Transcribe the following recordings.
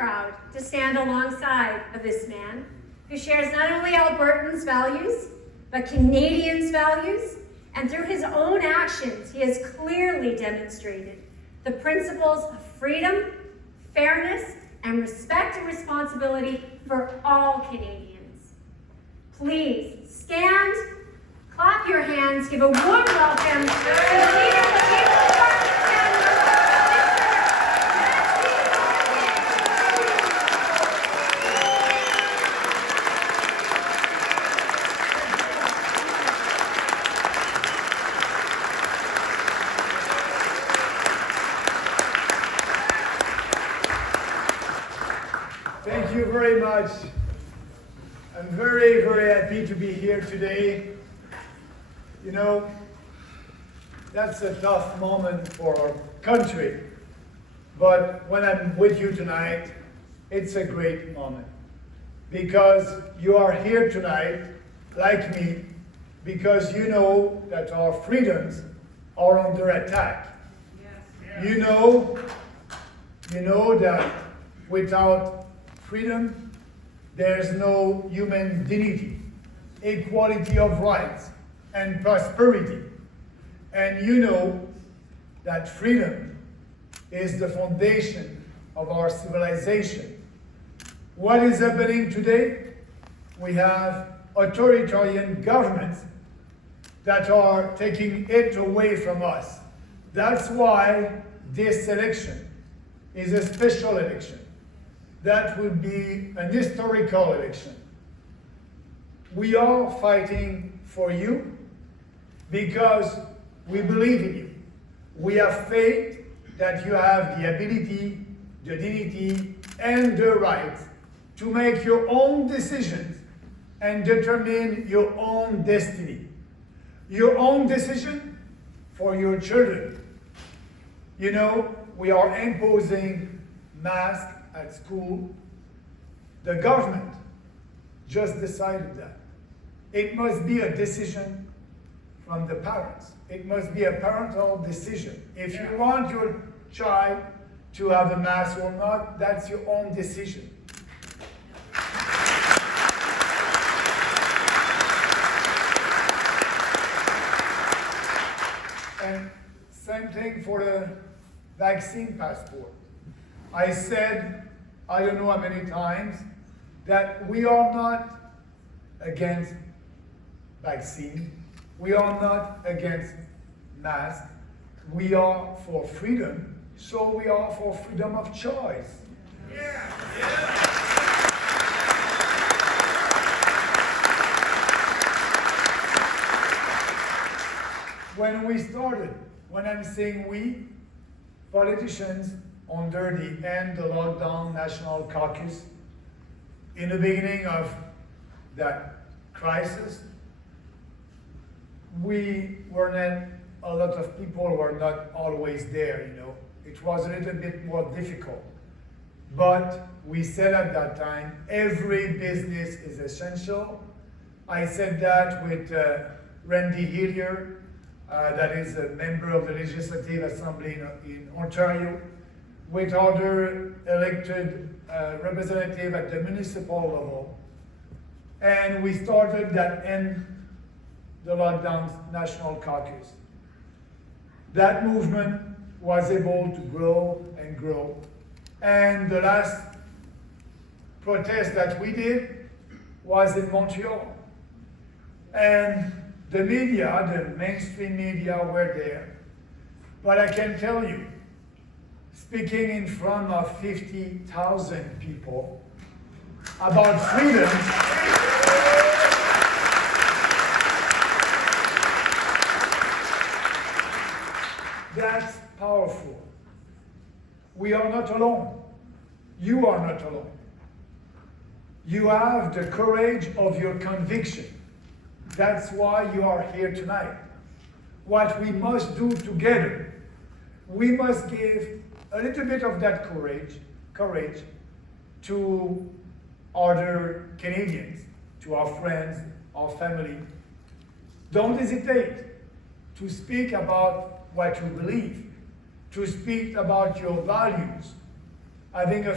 proud to stand alongside of this man who shares not only Albertans' values, but Canadians' values, and through his own actions, he has clearly demonstrated the principles of freedom, fairness, and respect and responsibility for all Canadians. Please stand, clap your hands, give a warm welcome to the Leader of the People's Party of Canada, Thank you very much. I'm very, very happy to be here today. You know, that's a tough moment for our country. But when I'm with you tonight, it's a great moment. Because you are here tonight, like me, because you know that our freedoms are under attack. Yes. You know that without freedom, there's no human dignity, equality of rights, and prosperity. And you know that freedom is the foundation of our civilization. What is happening today? We have authoritarian governments that are taking it away from us. That's why this election is a special election. That will be an historical election. We are fighting for you because we believe in you. We have faith that you have the ability, the dignity, and the right to make your own decisions and determine your own destiny. Your own decision for your children. You know, we are imposing masks at school. The government just decided that. It must be a decision from the parents. It must be a parental decision. If you want your child to have a mask or not, that's your own decision. And same thing for the vaccine passport. I said, I don't know how many times, that we are not against vaccine. We are not against masks. We are for freedom, so we are for freedom of choice. Yeah. Yeah. When I'm saying we, politicians under the end the lockdown national caucus, in the beginning of that crisis, a lot of people were not always there, you know. It was a little bit more difficult. But we said at that time, every business is essential. I said that with Randy Hillier, that is a member of the Legislative Assembly in Ontario, with other elected representatives at the municipal level. And we started that End the Lockdown National Caucus. That movement was able to grow and grow. And the last protest that we did was in Montreal. And the media, the mainstream media were there. But I can tell you, speaking in front of 50,000 people about freedom, that's powerful. We are not alone. You are not alone. You have the courage of your conviction. That's why you are here tonight. What we must do together, we must give a little bit of that courage to other Canadians, to our friends, our family. Don't hesitate to speak about what you believe, to speak about your values. having a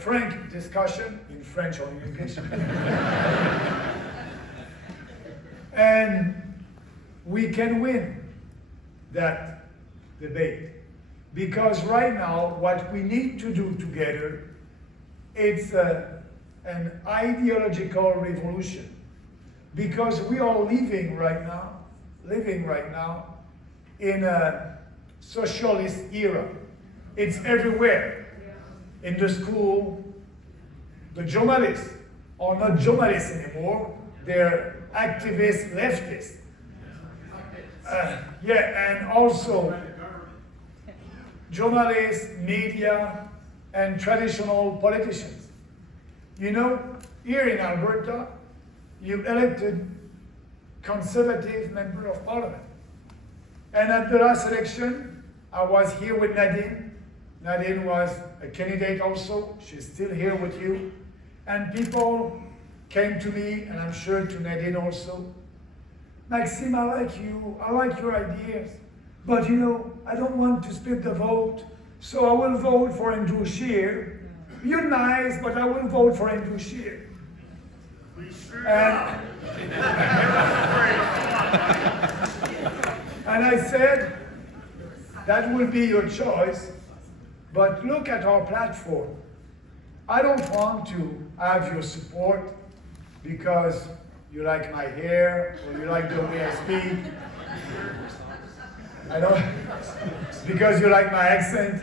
frank discussion in French or English. And we can win that debate. Because right now, what we need to do together, it's an ideological revolution. Because we are living right now in a socialist era. It's everywhere. In the school, the journalists are not journalists anymore. They're activists, leftists. And also journalists, media, and traditional politicians. You know, here in Alberta, you elected conservative member of parliament. And at the last election, I was here with Nadine. Nadine was a candidate also. She's still here with you. And people came to me, and I'm sure to Nadine also. Maxime, I like you. I like your ideas. But you know, I don't want to split the vote, so I will vote for Andrew Scheer. You're nice, but I will vote for Andrew Scheer. And I said, that will be your choice, but look at our platform. I don't want to have your support because you like my hair or you like the way I speak. I don't, because you like my accent.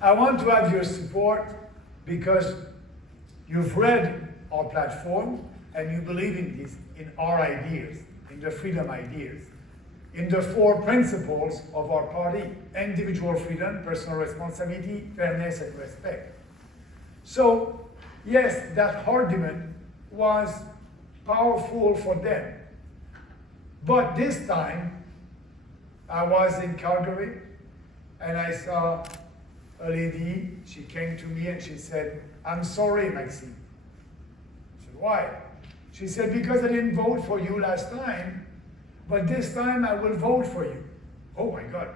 I want to have your support because you've read our platform and you believe in our ideas, in the freedom ideas, in the 4 principles of our party: individual freedom, personal responsibility, fairness, and respect. So, yes, that argument was powerful for them. But this time, I was in Calgary, and I saw a lady. She came to me and she said, "I'm sorry, Maxime." I said, "Why?" She said, "Because I didn't vote for you last time, but this time I will vote for you." Oh my God,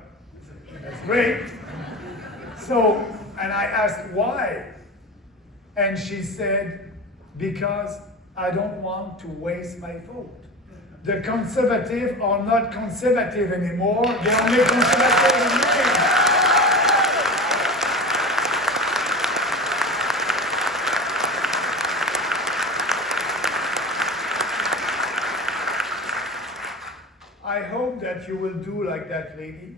that's great. So, and I asked why, and she said, "Because I don't want to waste my vote. The conservatives are not conservative anymore. They're only conservative in name." I hope that you will do like that lady.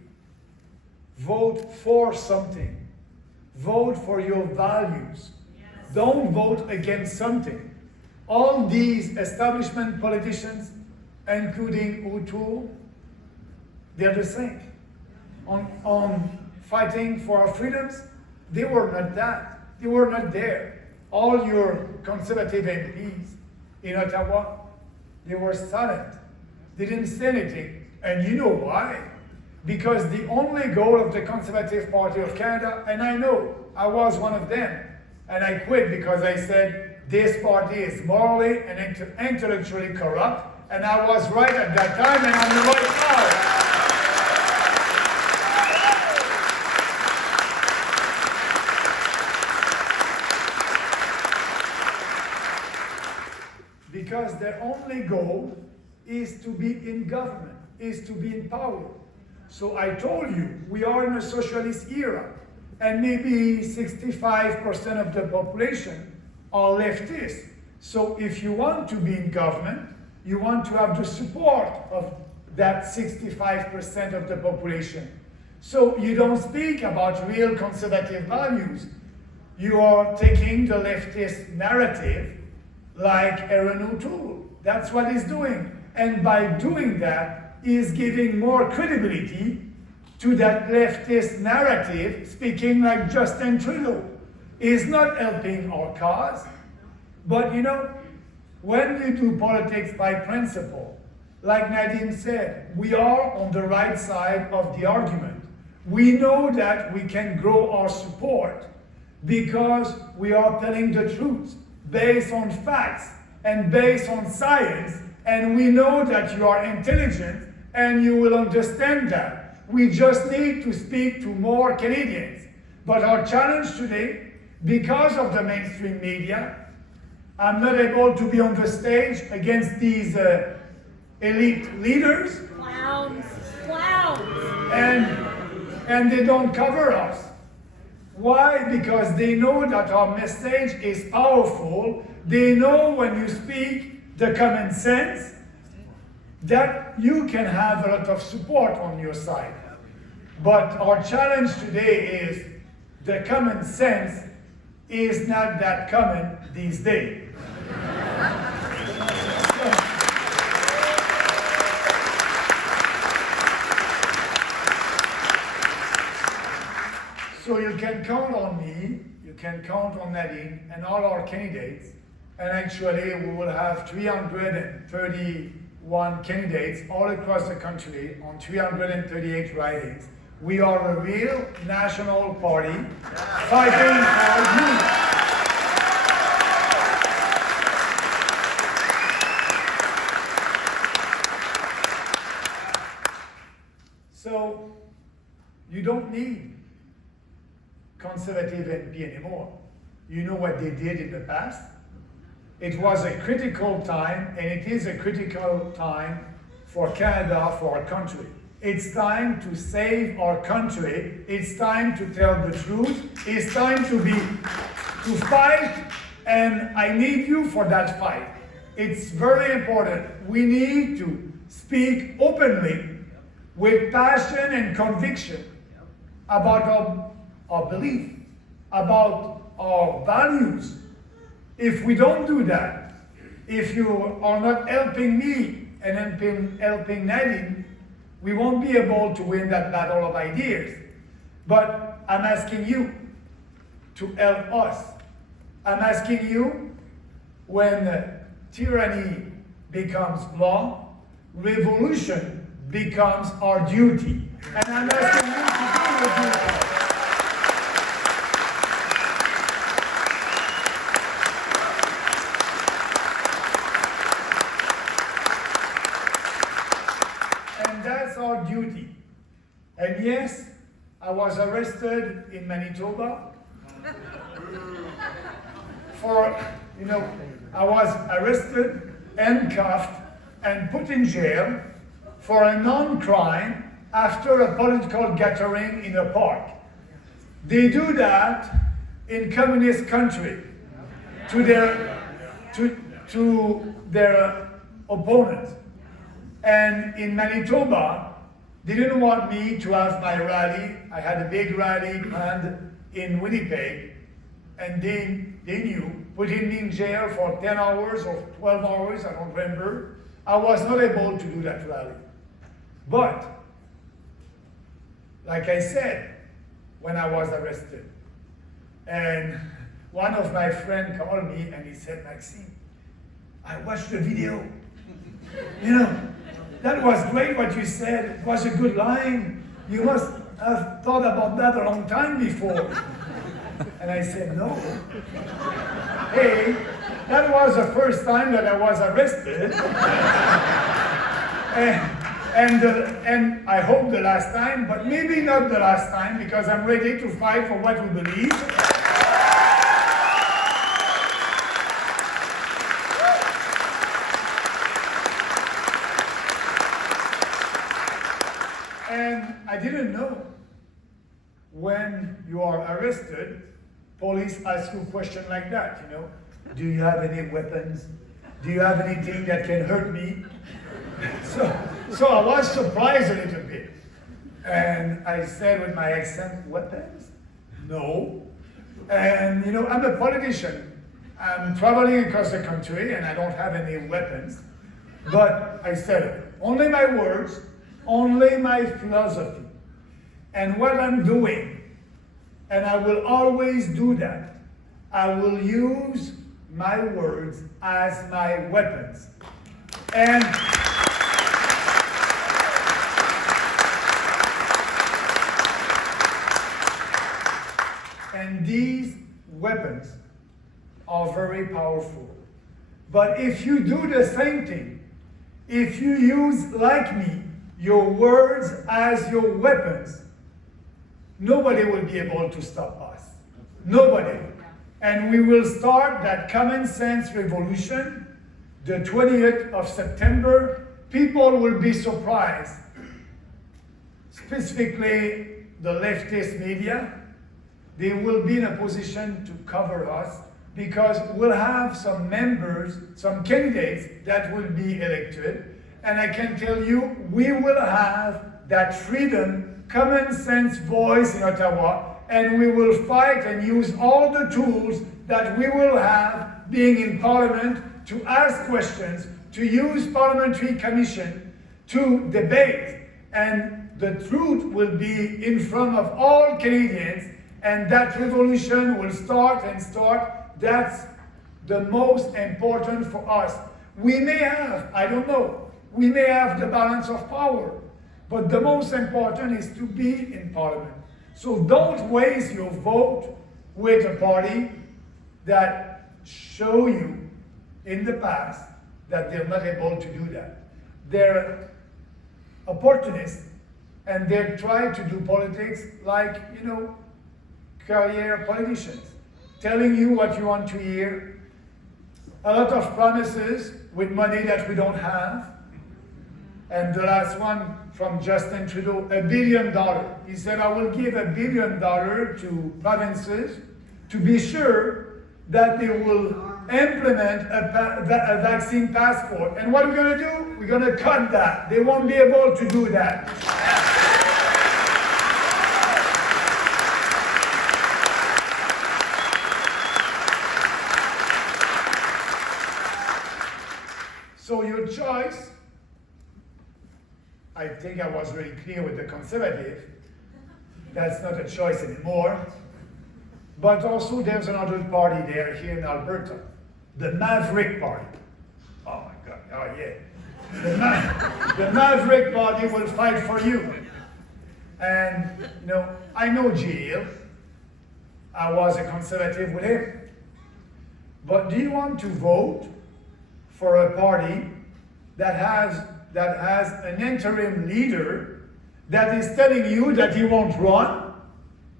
Vote for something. Vote for your values. Yes. Don't vote against something. All these establishment politicians, including O'Toole, they're the same. On fighting for our freedoms, they were not that. They were not there. All your conservative MPs in Ottawa, they were silent. They didn't say anything. And you know why? Because the only goal of the Conservative Party of Canada, and I know, I was one of them, and I quit because I said, this party is morally and intellectually corrupt, and I was right at that time, and I'm the right now. Because their only goal is to be in government, is to be in power. So I told you, we are in a socialist era, and maybe 65% of the population are leftists. So if you want to be in government, you want to have the support of that 65% of the population. So you don't speak about real conservative values. You are taking the leftist narrative like Erin O'Toole. That's what he's doing. And by doing that, he's giving more credibility to that leftist narrative, speaking like Justin Trudeau. He's not helping our cause. But you know, when you do politics by principle, like Nadine said, we are on the right side of the argument. We know that we can grow our support because we are telling the truth based on facts and based on science. And we know that you are intelligent and you will understand that. We just need to speak to more Canadians. But our challenge today, because of the mainstream media, I'm not able to be on the stage against these elite leaders. Clowns. Clowns. And they don't cover us. Why? Because they know that our message is powerful. They know when you speak the common sense that you can have a lot of support on your side. But our challenge today is the common sense is not that common these days. So you can count on me, you can count on Nadine and all our candidates, and actually we will have 331 candidates all across the country on 338 ridings. We are a real national party fighting for you. So you don't need Conservative MP anymore. You know what they did in the past. It was a critical time, and it is a critical time for Canada, for our country. It's time to save our country. It's time to tell the truth. It's time to fight, and I need you for that fight. It's very important. We need to speak openly with passion and conviction about our belief, about our values. If we don't do that, if you are not helping me and helping Nadine, we won't be able to win that battle of ideas. But I'm asking you to help us. I'm asking you, when tyranny becomes law, revolution becomes our duty. And I'm asking you to do your duty. That's our duty. And yes, I was arrested in Manitoba I was arrested, handcuffed, and put in jail for a non-crime after a political gathering in a park. They do that in communist country to their opponents. And in Manitoba, they didn't want me to have my rally. I had a big rally planned in Winnipeg, and they knew, putting me in jail for 10 hours or 12 hours, I don't remember. I was not able to do that rally. But, like I said, when I was arrested, and one of my friends called me and he said, Maxime, I watched the video. That was great what you said. It was a good line. You must have thought about that a long time before. And I said, no. Hey, that was the first time that I was arrested. and I hope the last time, but maybe not the last time, because I'm ready to fight for what we believe. And I didn't know, when you are arrested, police ask you a question like that, Do you have any weapons? Do you have anything that can hurt me? So I was surprised a little bit. And I said with my accent, weapons? No. And I'm a politician. I'm traveling across the country and I don't have any weapons. But I said, only my words, only my philosophy, and what I'm doing, and I will always do that. I will use my words as my weapons. And these weapons are very powerful. But if you do the same thing, if you use, like me, your words as your weapons, nobody will be able to stop us. Nobody. And we will start that common sense revolution the 20th of September. People will be surprised, specifically the leftist media. They will be in a position to cover us because we'll have some members, some candidates that will be elected. And I can tell you, we will have that freedom, common sense voice in Ottawa, and we will fight and use all the tools that we will have being in Parliament to ask questions, to use parliamentary commission, to debate. And the truth will be in front of all Canadians, and that revolution will start and start. That's the most important for us. We may have, I don't know, we may have the balance of power, but the most important is to be in Parliament. So don't waste your vote with a party that show you in the past that they're not able to do that. They're opportunists, and they try to do politics like, career politicians, telling you what you want to hear, a lot of promises with money that we don't have. And the last one from Justin Trudeau, $1 billion. He said, I will give $1 billion to provinces to be sure that they will implement a vaccine passport. And what are we going to do? We're going to cut that. They won't be able to do that. So your choice, I think I was very clear with the Conservative. That's not a choice anymore. But also there's another party there here in Alberta, the Maverick Party. Oh my God, oh yeah. The Maverick Party will fight for you. And I know Jill. I was a Conservative with him. But do you want to vote for a party that has an interim leader that is telling you that he won't run?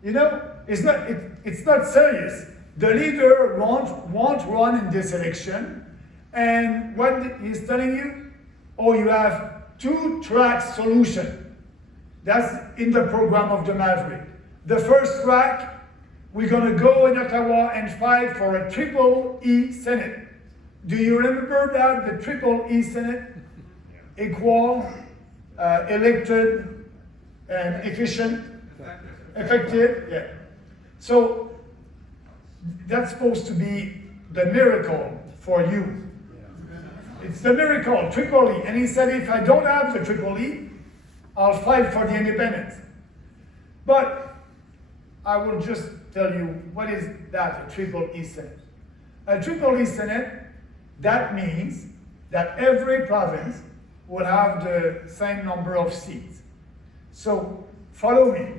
It's not serious. The leader won't run in this election. And what he's telling you? Oh, you have two-track solution. That's in the program of the Maverick. The first track, we're going to go in Ottawa and fight for a triple E Senate. Do you remember that? The triple E Senate? Equal, elected, and efficient, effective, yeah. So that's supposed to be the miracle for you. It's the miracle, triple E. And he said, if I don't have the triple E, I'll fight for the independence. But I will just tell you, what is that, a triple E Senate? A triple E Senate, that means that every province will have the same number of seats. So, follow me.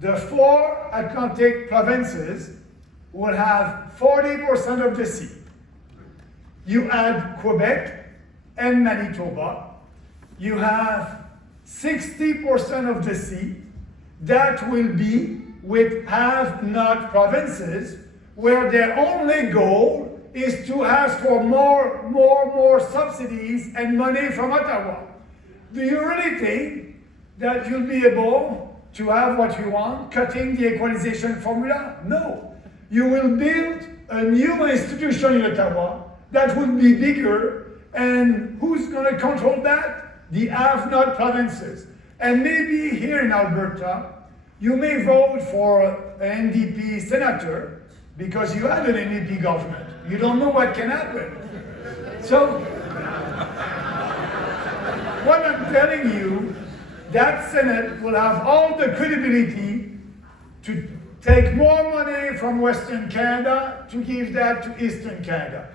The 4 Atlantic provinces will have 40% of the seat. You add Quebec and Manitoba, you have 60% of the seat. That will be with have-not provinces, where their only goal is to ask for more subsidies and money from Ottawa. Do you really think that you'll be able to have what you want, cutting the equalization formula? No. You will build a new institution in Ottawa that will be bigger, and who's going to control that? The have-not provinces. And maybe here in Alberta, you may vote for an NDP senator because you had an NDP government. You don't know what can happen. So, what I'm telling you, that Senate will have all the credibility to take more money from Western Canada to give that to Eastern Canada.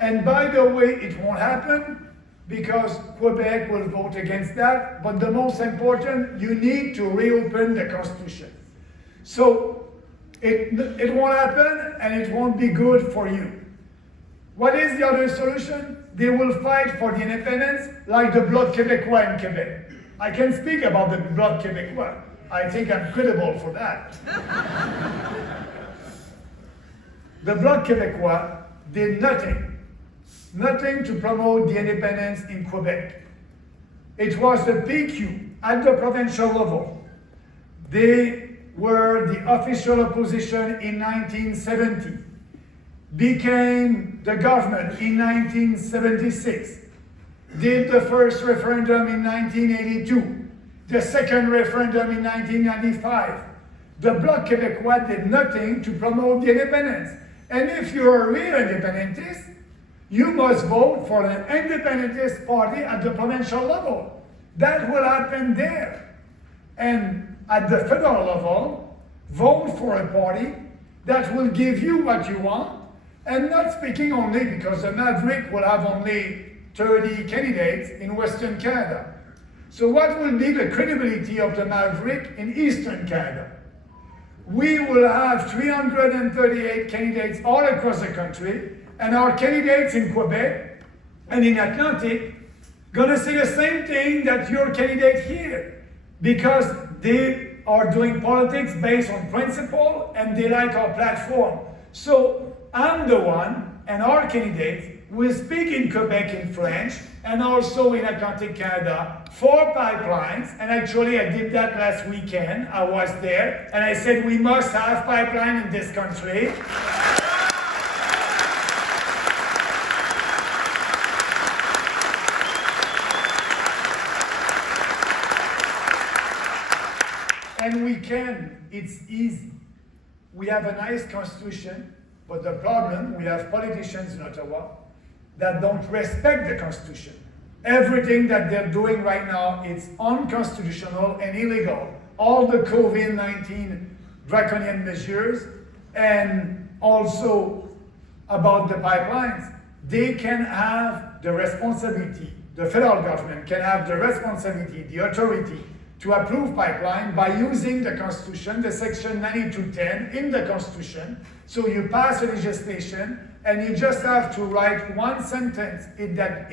And by the way, it won't happen because Quebec will vote against that. But the most important, you need to reopen the Constitution. So, it won't happen, and it won't be good for you. What is the other solution? They will fight for the independence like the Bloc Québécois in Quebec. I can speak about the Bloc Québécois. I think I'm credible for that. The Bloc Québécois did nothing to promote the independence in Quebec. It was the PQ at the provincial level. They were the official opposition in 1970, became the government in 1976, did the first referendum in 1982, the second referendum in 1995. The Bloc Québécois did nothing to promote the independence. And if you're a real independentist, you must vote for an independentist party at the provincial level. That will happen there. And at the federal level, vote for a party that will give you what you want, and not speaking only because the Maverick will have only 30 candidates in Western Canada. So what will be the credibility of the Maverick in Eastern Canada? We will have 338 candidates all across the country, and our candidates in Quebec and in Atlantic gonna say the same thing that your candidate here, because they are doing politics based on principle and they like our platform. So I'm the one, and our candidates will speak in Quebec in French and also in Atlantic Canada for pipelines. And actually I did that last weekend. I was there and I said we must have pipeline in this country. And we can, it's easy. We have a nice constitution, but the problem, we have politicians in Ottawa that don't respect the constitution. Everything that they're doing right now is unconstitutional and illegal. All the COVID-19 draconian measures, and also about the pipelines, they can have the responsibility, the federal government can have the responsibility, the authority to approve pipeline by using the Constitution, the section 9210 in the Constitution. So you pass a legislation and you just have to write one sentence in that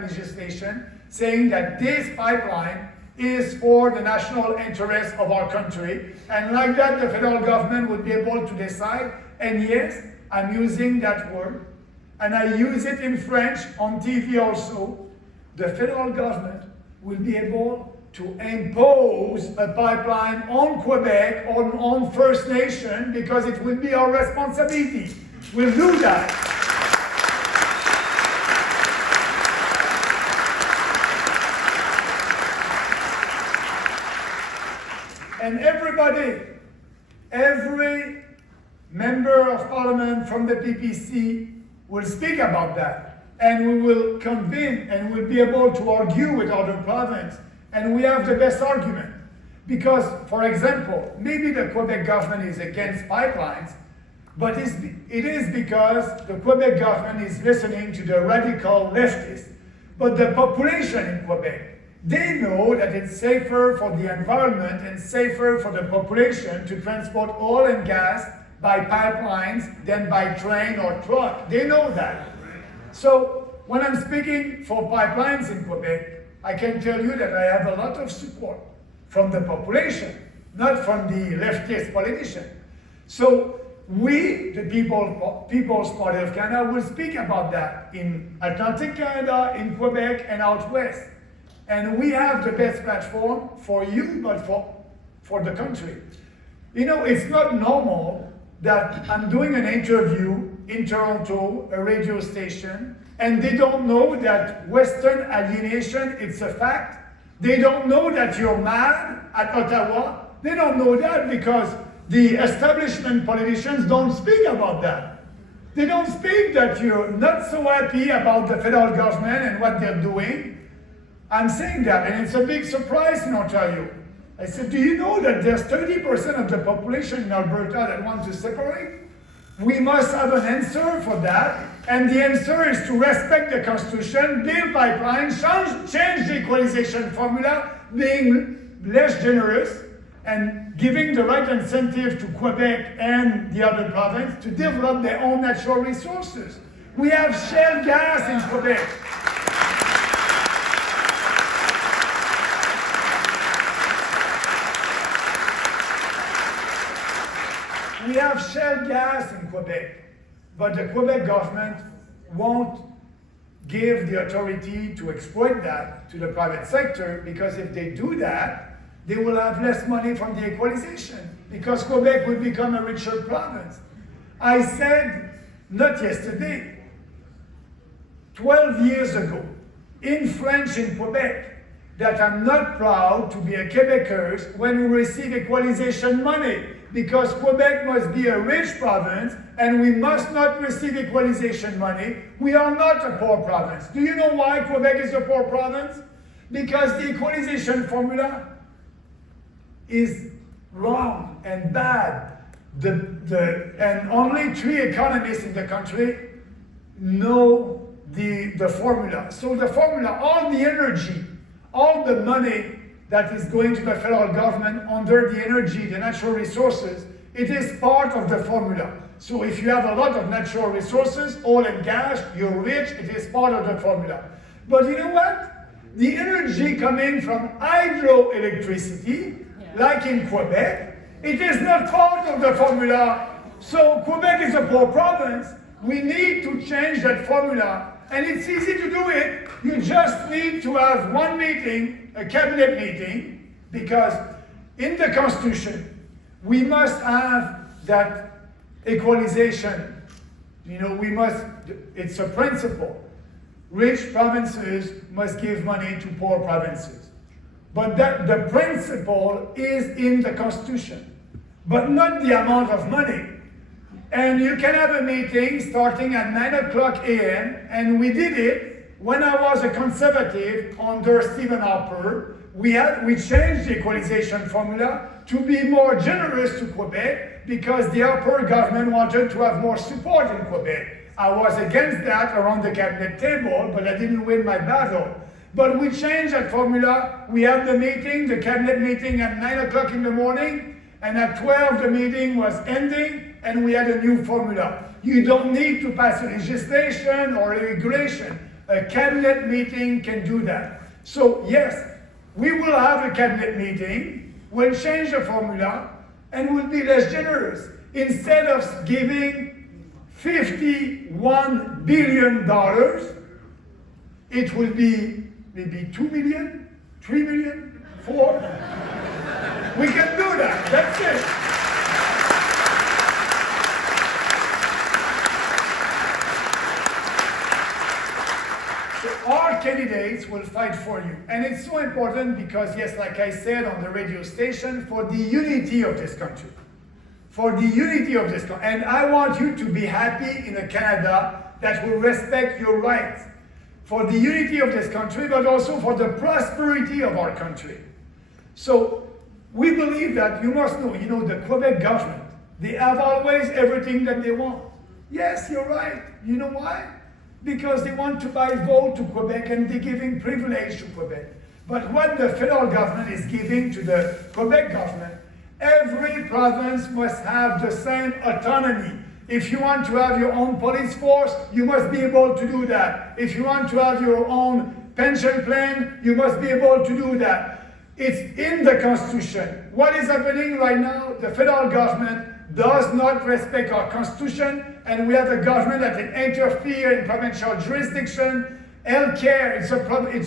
legislation saying that this pipeline is for the national interest of our country. And like that, the federal government would be able to decide. And yes, I'm using that word, and I use it in French on TV also. The federal government will be able to impose a pipeline on Quebec or on First Nation because it will be our responsibility. We'll do that. And every member of parliament from the PPC will speak about that. And we will convene and we'll be able to argue with other provinces. And we have the best argument. Because, for example, maybe the Quebec government is against pipelines, but it is because the Quebec government is listening to the radical leftists. But the population in Quebec, they know that it's safer for the environment and safer for the population to transport oil and gas by pipelines than by train or truck. They know that. So when I'm speaking for pipelines in Quebec, I can tell you that I have a lot of support from the population, not from the leftist politician. So we, the People's Party of Canada, will speak about that in Atlantic Canada, in Quebec, and out west. And we have the best platform for you, but for the country. You know, it's not normal that I'm doing an interview in Toronto, a radio station, and they don't know that Western alienation, it's a fact. They don't know that you're mad at Ottawa. They don't know that because the establishment politicians don't speak about that. They don't speak that you're not so happy about the federal government and what they're doing. I'm saying that, and it's a big surprise in Ontario. I said, do you know that there's 30% of the population in Alberta that want to separate? We must have an answer for that, and the answer is to respect the Constitution, build pipelines, change the equalization formula, being less generous, and giving the right incentive to Quebec and the other provinces to develop their own natural resources. We have shale gas in Quebec. We have shale gas in Quebec, but the Quebec government won't give the authority to exploit that to the private sector, because if they do that, they will have less money from the equalization, because Quebec will become a richer province. I said, not yesterday, 12 years ago, in French in Quebec, that I'm not proud to be a Quebecer when we receive equalization money, because Quebec must be a rich province and we must not receive equalization money. We are not a poor province. Do you know why Quebec is a poor province? Because the equalization formula is wrong and bad. And only 3 economists in the country know the formula. So the formula, all the energy, all the money that is going to the federal government under the energy, the natural resources, it is part of the formula. So if you have a lot of natural resources, oil and gas, you're rich, it is part of the formula. But you know what? The energy coming from hydroelectricity, like in Quebec, it is not part of the formula. So Quebec is a poor province. We need to change that formula. And it's easy to do it. You just need to have one meeting, a cabinet meeting, because in the Constitution, we must have that equalization. You know, it's a principle. Rich provinces must give money to poor provinces. But the principle is in the Constitution, but not the amount of money. And you can have a meeting starting at 9:00 a.m. And we did it when I was a conservative under Stephen Harper. We changed the equalization formula to be more generous to Quebec, because the Harper government wanted to have more support in Quebec. I was against that around the cabinet table, but I didn't win my battle. But we changed that formula. We had the meeting, the cabinet meeting at 9:00 in the morning, and at 12 the meeting was ending, and we had a new formula. You don't need to pass a legislation or a regulation. A cabinet meeting can do that. So yes, we will have a cabinet meeting, we'll change the formula, and we'll be less generous. Instead of giving $51 billion, it will be maybe 2 million, 3 million, 4. We can do that, that's it. Our candidates will fight for you. And it's so important because, yes, like I said on the radio station, for the unity of this country. For the unity of this country. And I want you to be happy in a Canada that will respect your rights. For the unity of this country, but also for the prosperity of our country. So we believe that you must know, the Quebec government, they have always everything that they want. Yes, you're right. You know why? Because they want to buy vote to Quebec and they're giving privilege to Quebec. But what the federal government is giving to the Quebec government, every province must have the same autonomy. If you want to have your own police force, you must be able to do that. If you want to have your own pension plan, you must be able to do that. It's in the Constitution. What is happening right now? The federal government does not respect our Constitution, and we have a government that can interfere in provincial jurisdiction. Healthcare, it's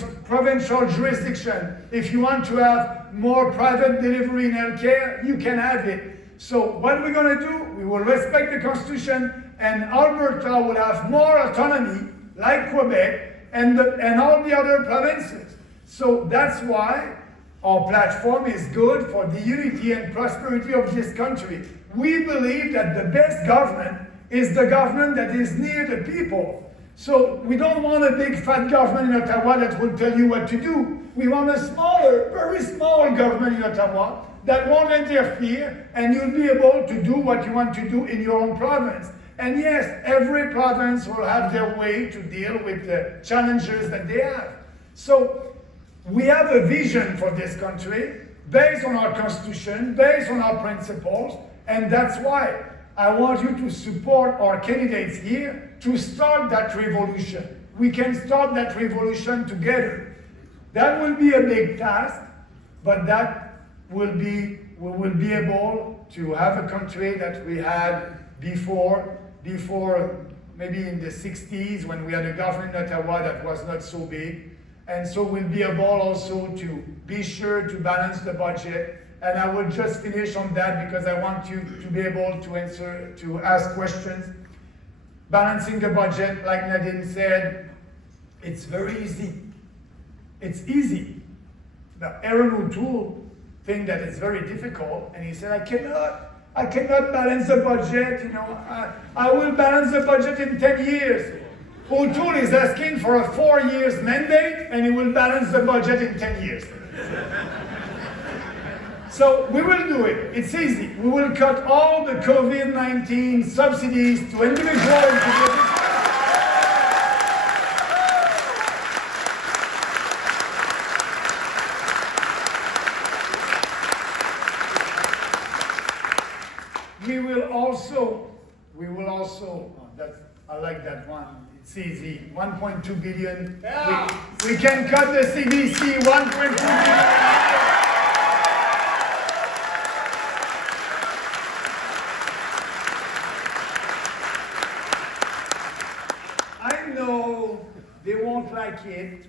a provincial jurisdiction. If you want to have more private delivery in healthcare, you can have it. So what we're going to do, we will respect the Constitution, and Alberta will have more autonomy, like Quebec, and all the other provinces. So that's why our platform is good for the unity and prosperity of this country. We believe that the best government is the government that is near the people. So we don't want a big fat government in Ottawa that will tell you what to do. We want a smaller, very small government in Ottawa that won't interfere, and you'll be able to do what you want to do in your own province. And yes, every province will have their way to deal with the challenges that they have. So we have a vision for this country based on our Constitution, based on our principles, and that's why I want you to support our candidates here to start that revolution. We can start that revolution together. That will be a big task, but we will be able to have a country that we had before maybe in the 60s when we had a government in Ottawa that was not so big. And so we'll be able also to be sure to balance the budget. And I will just finish on that because I want you to be able to ask questions. Balancing the budget, like Nadine said, it's very easy. It's easy. Now, Erin O'Toole thinks that it's very difficult, and he said, I cannot balance the budget, I will balance the budget in 10 years. O'Toole is asking for a 4 years mandate, and he will balance the budget in 10 years. So we will do it. It's easy. We will cut all the COVID-19 subsidies to individuals. We will also, I like that one. It's easy. 1.2 billion. Yeah. We can cut the CBC 1.2 billion. They won't like it,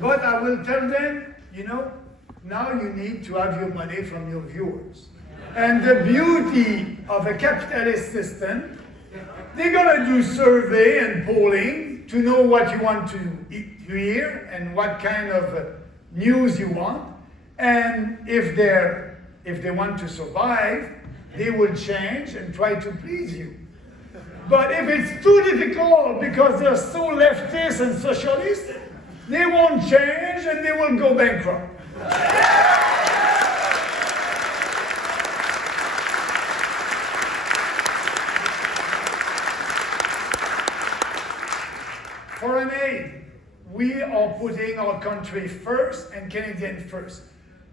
but I will tell them, now you need to have your money from your viewers. And the beauty of a capitalist system, they're gonna do survey and polling to know what you want to hear and what kind of news you want. And if they want to survive, they will change and try to please you. But if it's too difficult because they're so leftist and socialist, they won't change and they will go bankrupt. Foreign aid, we are putting our country first and Canadian first.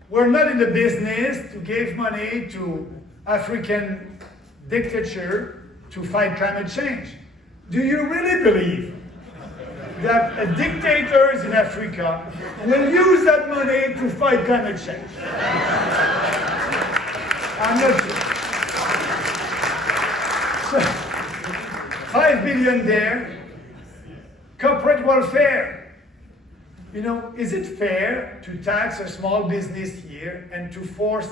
We're not in the business to give money to African dictature to fight climate change. Do you really believe that dictators in Africa will use that money to fight climate change? I'm not sure. So, 5 billion there. Corporate welfare. Is it fair to tax a small business here and to force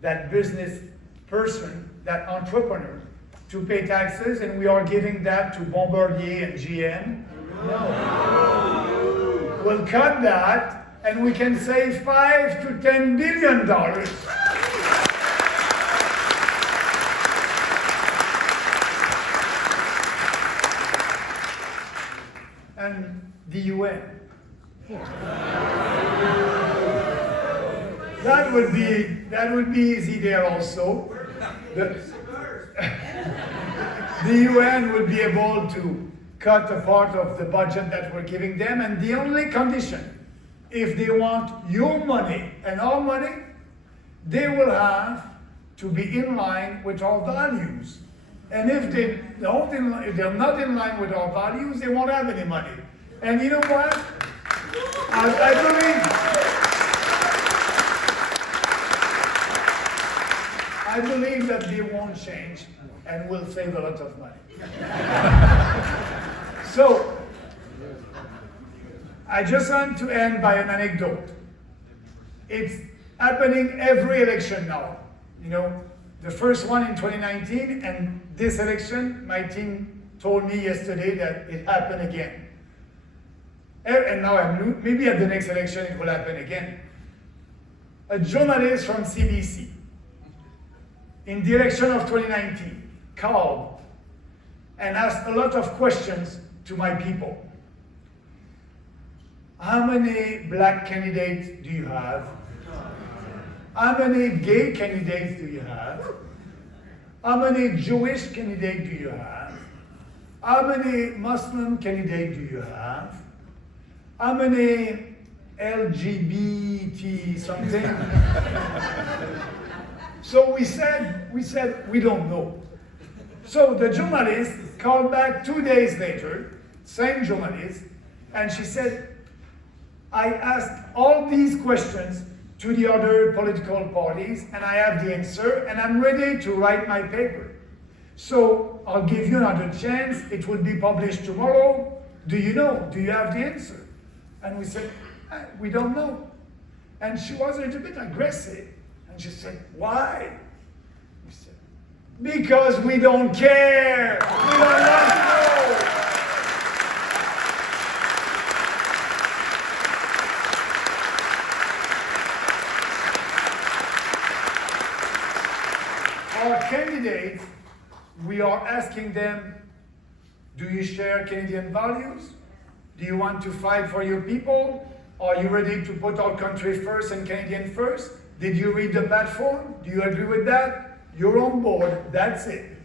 that business person, that entrepreneur, to pay taxes, and we are giving that to Bombardier and GM? No. We'll cut that, and we can save $5 to $10 billion. And the UN. That would be easy there also. The UN will be able to cut a part of the budget that we're giving them, and the only condition, if they want your money and our money, they will have to be in line with our values. And if they're not in line with our values, they won't have any money. And you know what? I believe that they won't change and will save a lot of money. So, I just want to end by an anecdote. It's happening every election now. The first one in 2019, and this election, my team told me yesterday that it happened again. And now maybe at the next election it will happen again. A journalist from CBC, in the election of 2019, called and asked a lot of questions to my people. How many black candidates do you have? How many gay candidates do you have? How many Jewish candidates do you have? How many Muslim candidates do you have? How many LGBT something? So we said we don't know. So the journalist called back 2 days later, same journalist, and she said, I asked all these questions to the other political parties, and I have the answer, and I'm ready to write my paper. So I'll give you another chance. It will be published tomorrow. Do you know? Do you have the answer? And we said, we don't know. And she was a little bit aggressive. And she said, why? We said, because we don't care. We don't want to know. Our candidates, we are asking them, do you share Canadian values? Do you want to fight for your people? Are you ready to put our country first and Canadian first? Did you read the platform? Do you agree with that? You're on board. That's it.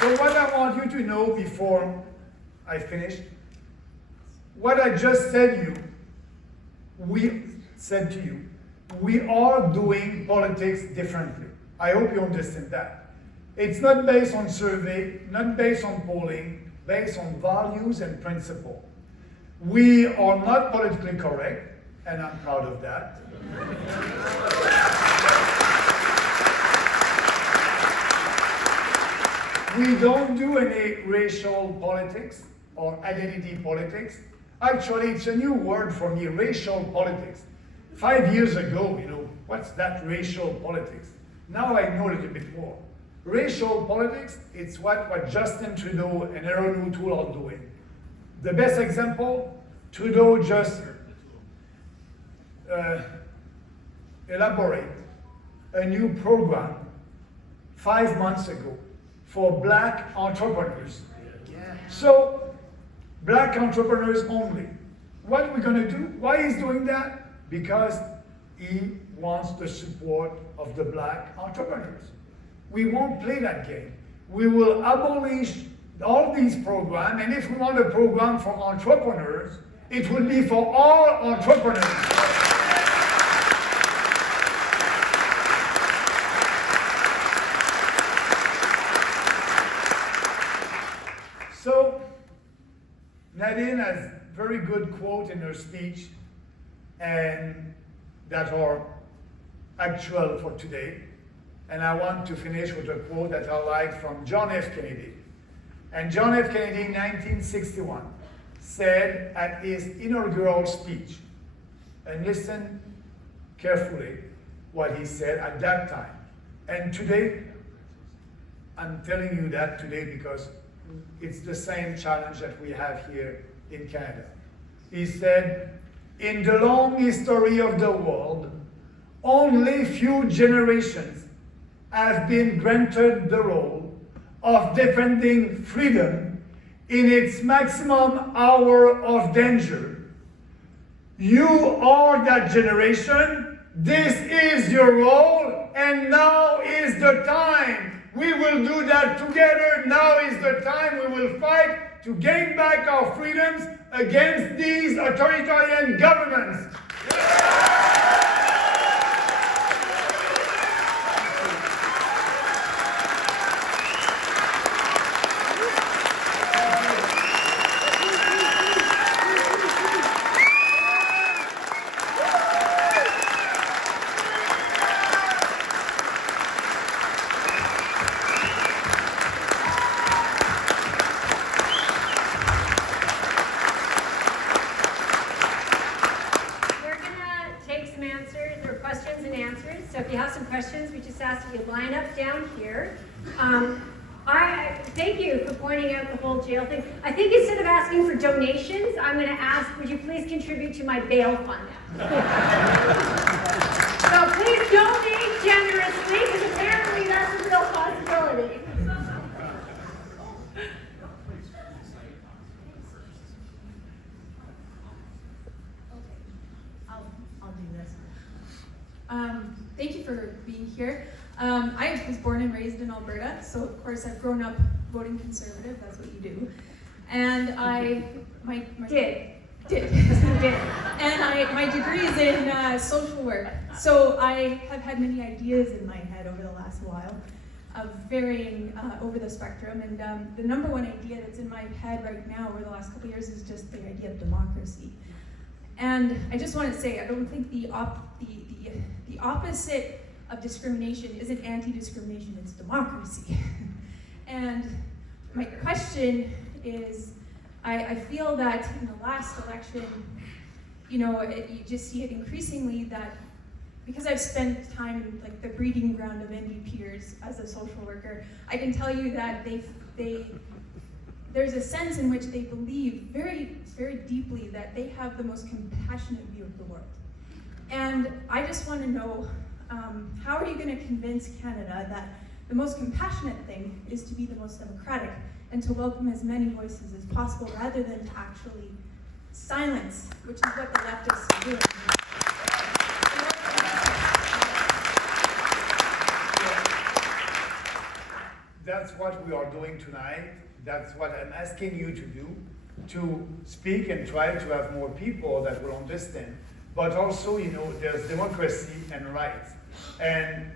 So what I want you to know before I finish, what I just said to you, we are doing politics differently. I hope you understand that. It's not based on survey, not based on polling, based on values and principle. We are not politically correct, and I'm proud of that. We don't do any racial politics or identity politics. Actually, it's a new word for me, racial politics. 5 years ago, what's that racial politics? Now I know a little bit more. Racial politics, it's what Justin Trudeau and Erin O'Toole are doing. The best example, Trudeau just elaborate a new program 5 months ago for black entrepreneurs. So, black entrepreneurs only. What are we going to do? Why is he doing that? Because he wants the support of the black entrepreneurs. We won't play that game. We will abolish all these programs, and if we want a program for entrepreneurs, it will be for all entrepreneurs. So, Nadine has very good quote in her speech, and that are actual for today. And I want to finish with a quote that I like from John F. Kennedy. And John F. Kennedy in 1961 said at his inaugural speech, and listen carefully what he said at that time. And today, I'm telling you that today because it's the same challenge that we have here in Canada. He said, in the long history of the world, only few generations have been granted the role of defending freedom in its maximum hour of danger. You are that generation. This is your role, and now is the time. We will do that together. Now is the time. We will fight to gain back our freedoms against these authoritarian governments. So if you have some questions, we just ask that you line up down here. I thank you for pointing out the whole jail thing. I think instead of asking for donations, I'm going to ask, would you please contribute to my bail fund? So please donate generously, because apparently that's a real possibility. I'll do this. Thank you for being here. I was born and raised in Alberta, so of course I've grown up voting Conservative. That's what you do. And my degree is in social work. So I have had many ideas in my head over the last while. of varying over the spectrum. And the number one idea that's in my head right now over the last couple of years is just the idea of democracy. And I just want to say, I don't think the opposite of discrimination isn't anti-discrimination, it's democracy. And my question is, I feel that in the last election, you know, you just see it increasingly that, because I've spent time in like the breeding ground of NDPers as a social worker, I can tell you that there's a sense in which they believe very, very deeply that they have the most compassionate view of the world. And I just want to know, how are you going to convince Canada that the most compassionate thing is to be the most democratic and to welcome as many voices as possible rather than to actually silence, which is what the leftists are doing. That's what we are doing tonight. That's what I'm asking you to do, to speak and try to have more people that will understand. But also, you know, there's democracy and rights. And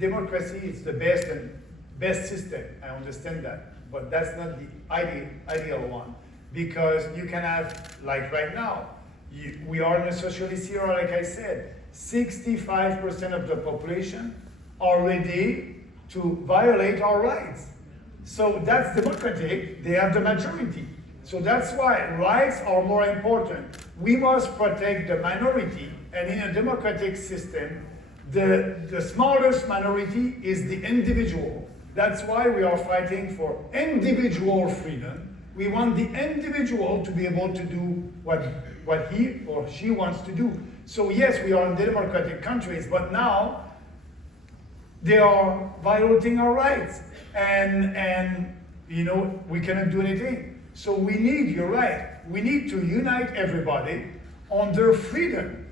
democracy is the best system, I understand that. But that's not the ideal one. Because you can have, like right now, we are in a socialist era, like I said, 65% of the population are ready to violate our rights. So that's democratic, they have the majority. So that's why rights are more important. We must protect the minority, and in a democratic system, the smallest minority is the individual. That's why we are fighting for individual freedom. We want the individual to be able to do what he or she wants to do. So yes, we are in democratic countries, but now they are violating our rights. And you know, we cannot do anything. So we need, you're right, we need to unite everybody on their freedom.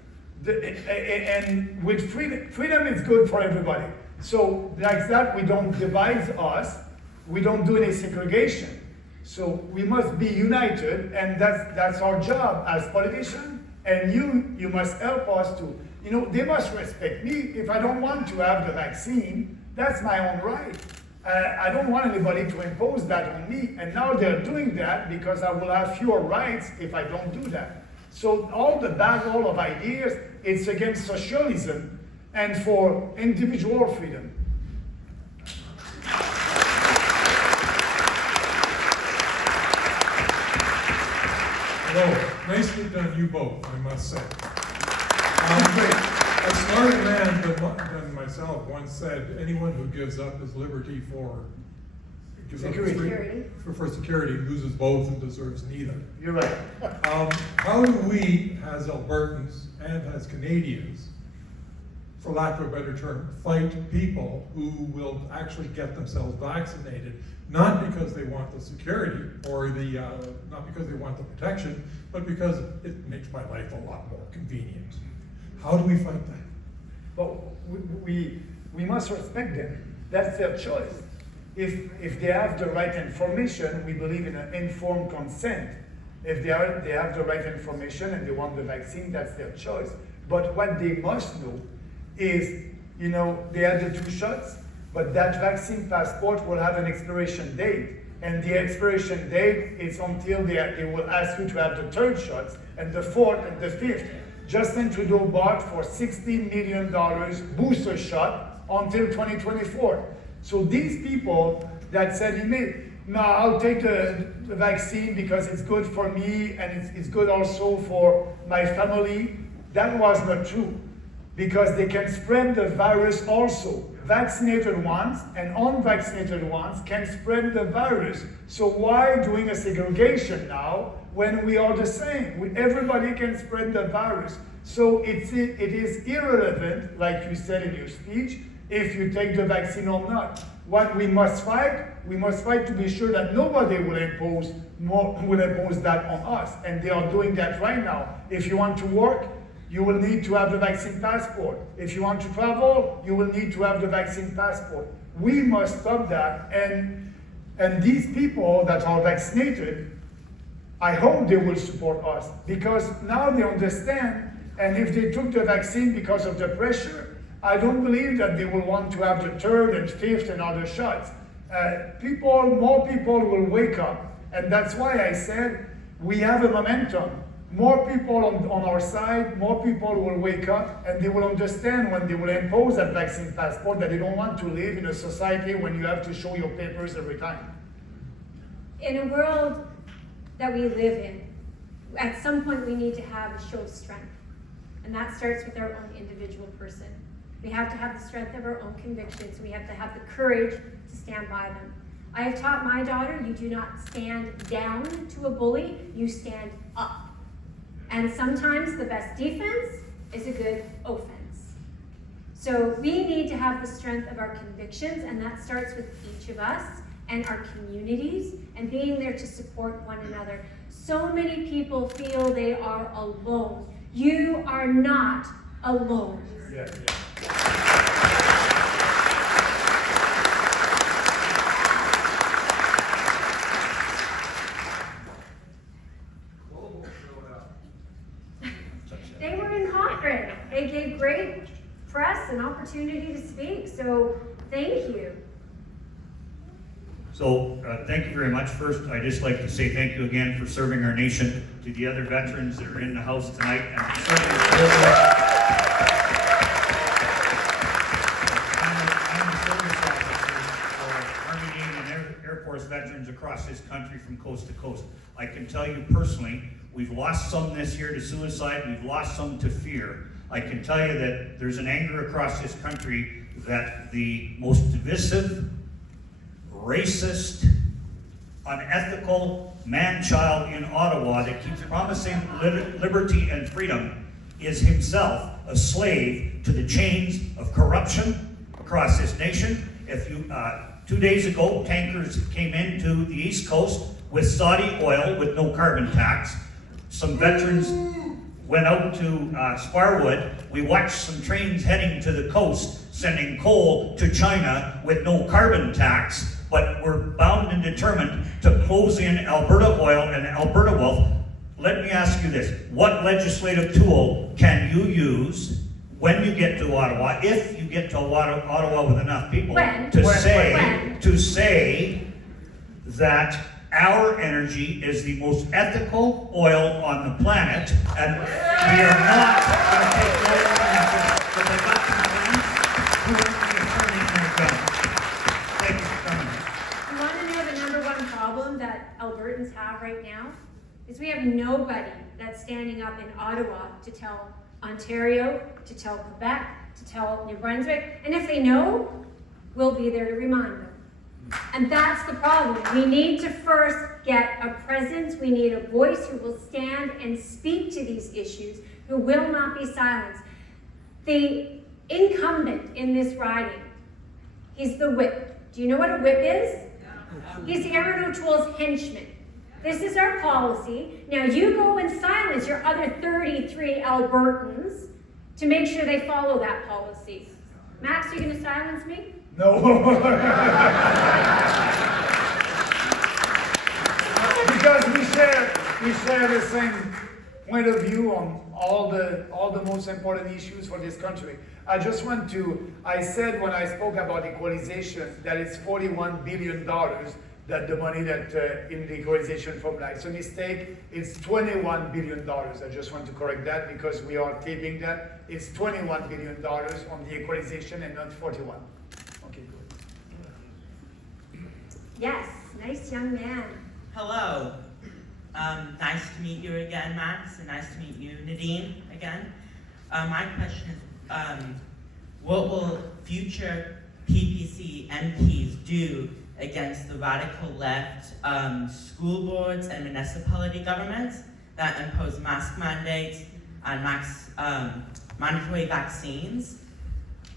And with freedom is good for everybody. So like that, we don't divide us, we don't do any segregation. So we must be united, and that's our job as politicians. And you must help us to, you know, they must respect me. If I don't want to have the vaccine, that's my own right. I don't want anybody to impose that on me. And now they're doing that because I will have fewer rights if I don't do that. So all the battle of ideas, it's against socialism and for individual freedom. Hello, nicely done, you both, I must say. A smarter man than myself once said, anyone who gives up his liberty for security loses both and deserves neither. You're right. How do we, as Albertans and as Canadians, for lack of a better term, fight people who will actually get themselves vaccinated, not because they want the security or not because they want the protection, but because it makes my life a lot more convenient? How do we fight that? But we must respect them. That's their choice. If they have the right information, we believe in an informed consent. If they have the right information and they want the vaccine, that's their choice. But what they must know is, you know, they had the 2 shots, but that vaccine passport will have an expiration date. And the expiration date is until they will ask you to have the 3rd shots, and the 4th and the 5th. Justin Trudeau bought for $16 million booster shot until 2024. So these people that said, no, I'll take the vaccine because it's good for me and it's good also for my family, that was not true. Because they can spread the virus also. Vaccinated ones and unvaccinated ones can spread the virus. So why doing a segregation now when we are the same? Everybody can spread the virus. So it is irrelevant, like you said in your speech, if you take the vaccine or not. What we must fight to be sure that nobody will impose that on us. And they are doing that right now. If you want to work, you will need to have the vaccine passport. If you want to travel, you will need to have the vaccine passport. We must stop that. And these people that are vaccinated, I hope they will support us, because now they understand, and if they took the vaccine because of the pressure, I don't believe that they will want to have the third and fifth and other shots. More people will wake up, and that's why I said we have a momentum. More people on our side, more people will wake up, and they will understand when they will impose that vaccine passport that they don't want to live in a society when you have to show your papers every time. In a world that we live in, at some point we need to have a show of strength. And that starts with our own individual person. We have to have the strength of our own convictions. We have to have the courage to stand by them. I have taught my daughter, you do not stand down to a bully, you stand up. And sometimes the best defense is a good offense. So we need to have the strength of our convictions, and that starts with each of us and our communities and being there to support one another. So many people feel they are alone. You are not alone. Yeah. They were in Cochrane. They gave great press an opportunity to speak, so thank you. So thank you very much. First, I'd just like to say thank you again for serving our nation, to the other veterans that are in the House tonight, and for serving our privilege. I'm the service officer for Army, Navy, and Air Force veterans across this country from coast to coast. I can tell you personally, we've lost some this year to suicide, we've lost some to fear. I can tell you that there's an anger across this country that the most divisive, racist, unethical man-child in Ottawa that keeps promising liberty and freedom is himself a slave to the chains of corruption across this nation. If you 2 days ago, tankers came into the East Coast with Saudi oil with no carbon tax. Some veterans went out to Sparwood. We watched some trains heading to the coast, sending coal to China with no carbon tax. But we're bound and determined to close in Alberta oil and Alberta wealth. Let me ask you this. What legislative tool can you use when you get to Ottawa, if you get to Ottawa with enough people, to say that our energy is the most ethical oil on the planet, and we are not going to take oil from the Russian who are turning their guns. Thank you for coming. You want to know the number one problem that Albertans have right now? Is we have nobody that's standing up in Ottawa to tell Ontario, to tell Quebec, to tell New Brunswick, and if they know, we'll be there to remind them. And that's the problem. We need to first get a presence, we need a voice who will stand and speak to these issues, who will not be silenced. The incumbent in this riding, he's the whip. Do you know what a whip is? He's Erin O'Toole's henchman. This is our policy. Now you go and silence your other 33 Albertans to make sure they follow that policy. Max, are you going to silence me? No. Because we share the same point of view on all the most important issues for this country. I said when I spoke about equalization that it's $41 billion that the money that in the equalization formula. It's a mistake. It's $21 billion. I just want to correct that because we are taping that. It's $21 billion on the equalization and not 41. Okay, good. Yes, nice young man. Hello. Nice to meet you again, Max, and nice to meet you, Nadine, again. My question is, what will future PPC MPs do against the radical left school boards and municipality governments that impose mask mandates and mandatory vaccines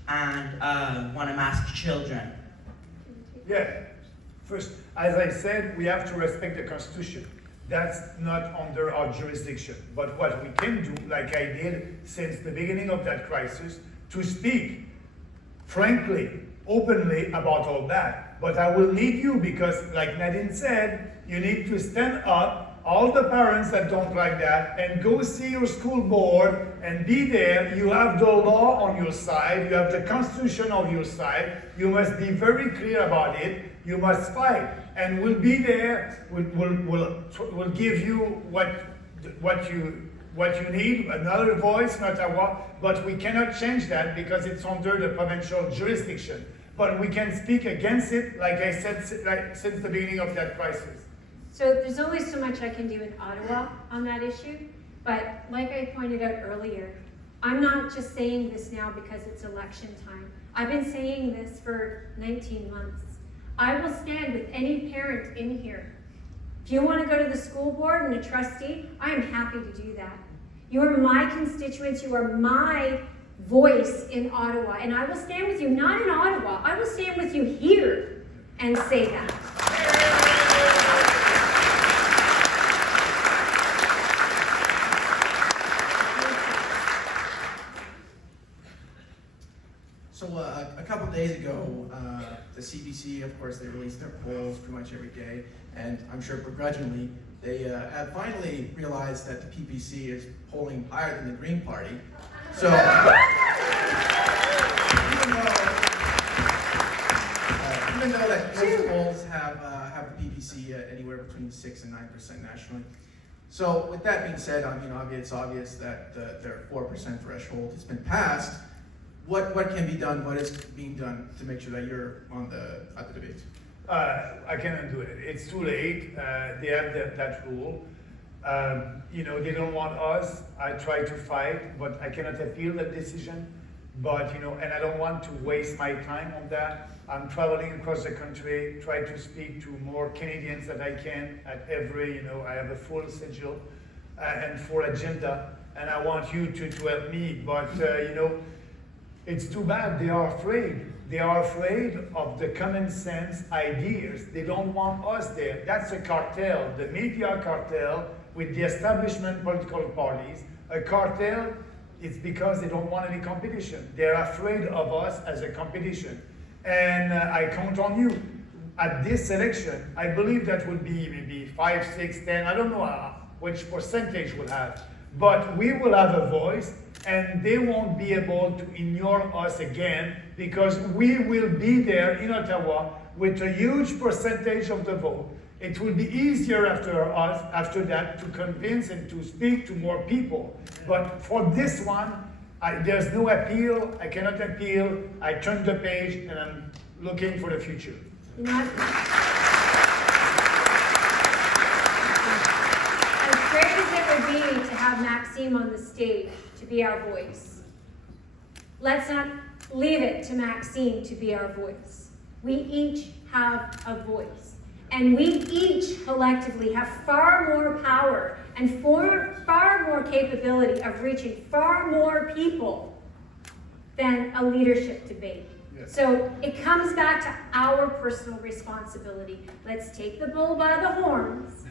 and want to mask children? Yeah. First, as I said, we have to respect the Constitution. That's not under our jurisdiction. But what we can do, like I did since the beginning of that crisis, to speak frankly, openly about all that. But I will need you because, like Nadine said, you need to stand up all the parents that don't like that, and go see your school board and be there. You have the law on your side, you have the Constitution on your side, you must be very clear about it, you must fight, and we'll be there, we'll give you what you need, another voice, not our, but we cannot change that because it's under the provincial jurisdiction. But we can speak against it, like I said, since the beginning of that crisis. So there's only so much I can do in Ottawa on that issue, but like I pointed out earlier, I'm not just saying this now because it's election time. I've been saying this for 19 months. I will stand with any parent in here. If you want to go to the school board and a trustee, I am happy to do that. You are my constituents, you are my voice in Ottawa, and I will stand with you, not in Ottawa, I will stand with you here and say that. So a couple days ago, the CBC, of course, they released their polls pretty much every day, and I'm sure begrudgingly, they have finally realized that the PPC is polling higher than the Green Party. So, even though that most polls have the PPC anywhere between 6 and 9% nationally. So, with that being said, I mean, it's obvious that their 4% threshold has been passed. What can be done? What is being done to make sure that you're at the debate? I cannot do it. It's too late. They have that rule. They don't want us. I try to fight, but I cannot appeal that decision. But, and I don't want to waste my time on that. I'm traveling across the country, try to speak to more Canadians that I can at every, I have a full schedule and full agenda, and I want you to help me. But, it's too bad. They are afraid. They are afraid of the common sense ideas. They don't want us there. That's a cartel, the media cartel with the establishment political parties. A cartel, it's because they don't want any competition. They're afraid of us as a competition. And I count on you. At this election, I believe that will be maybe 5, 6, 10, I don't know which percentage we'll have. But we will have a voice, and they won't be able to ignore us again because we will be there in Ottawa with a huge percentage of the vote. It will be easier after that to convince and to speak to more people. But for this one, there's no appeal. I cannot appeal. I turn the page and I'm looking for the future. As great as it would be to have Maxime on the stage to be our voice, let's not leave it to Maxime to be our voice. We each have a voice, and we each collectively have far more power and far more capability of reaching far more people than a leadership debate. Yes. So it comes back to our personal responsibility. Let's take the bull by the horns.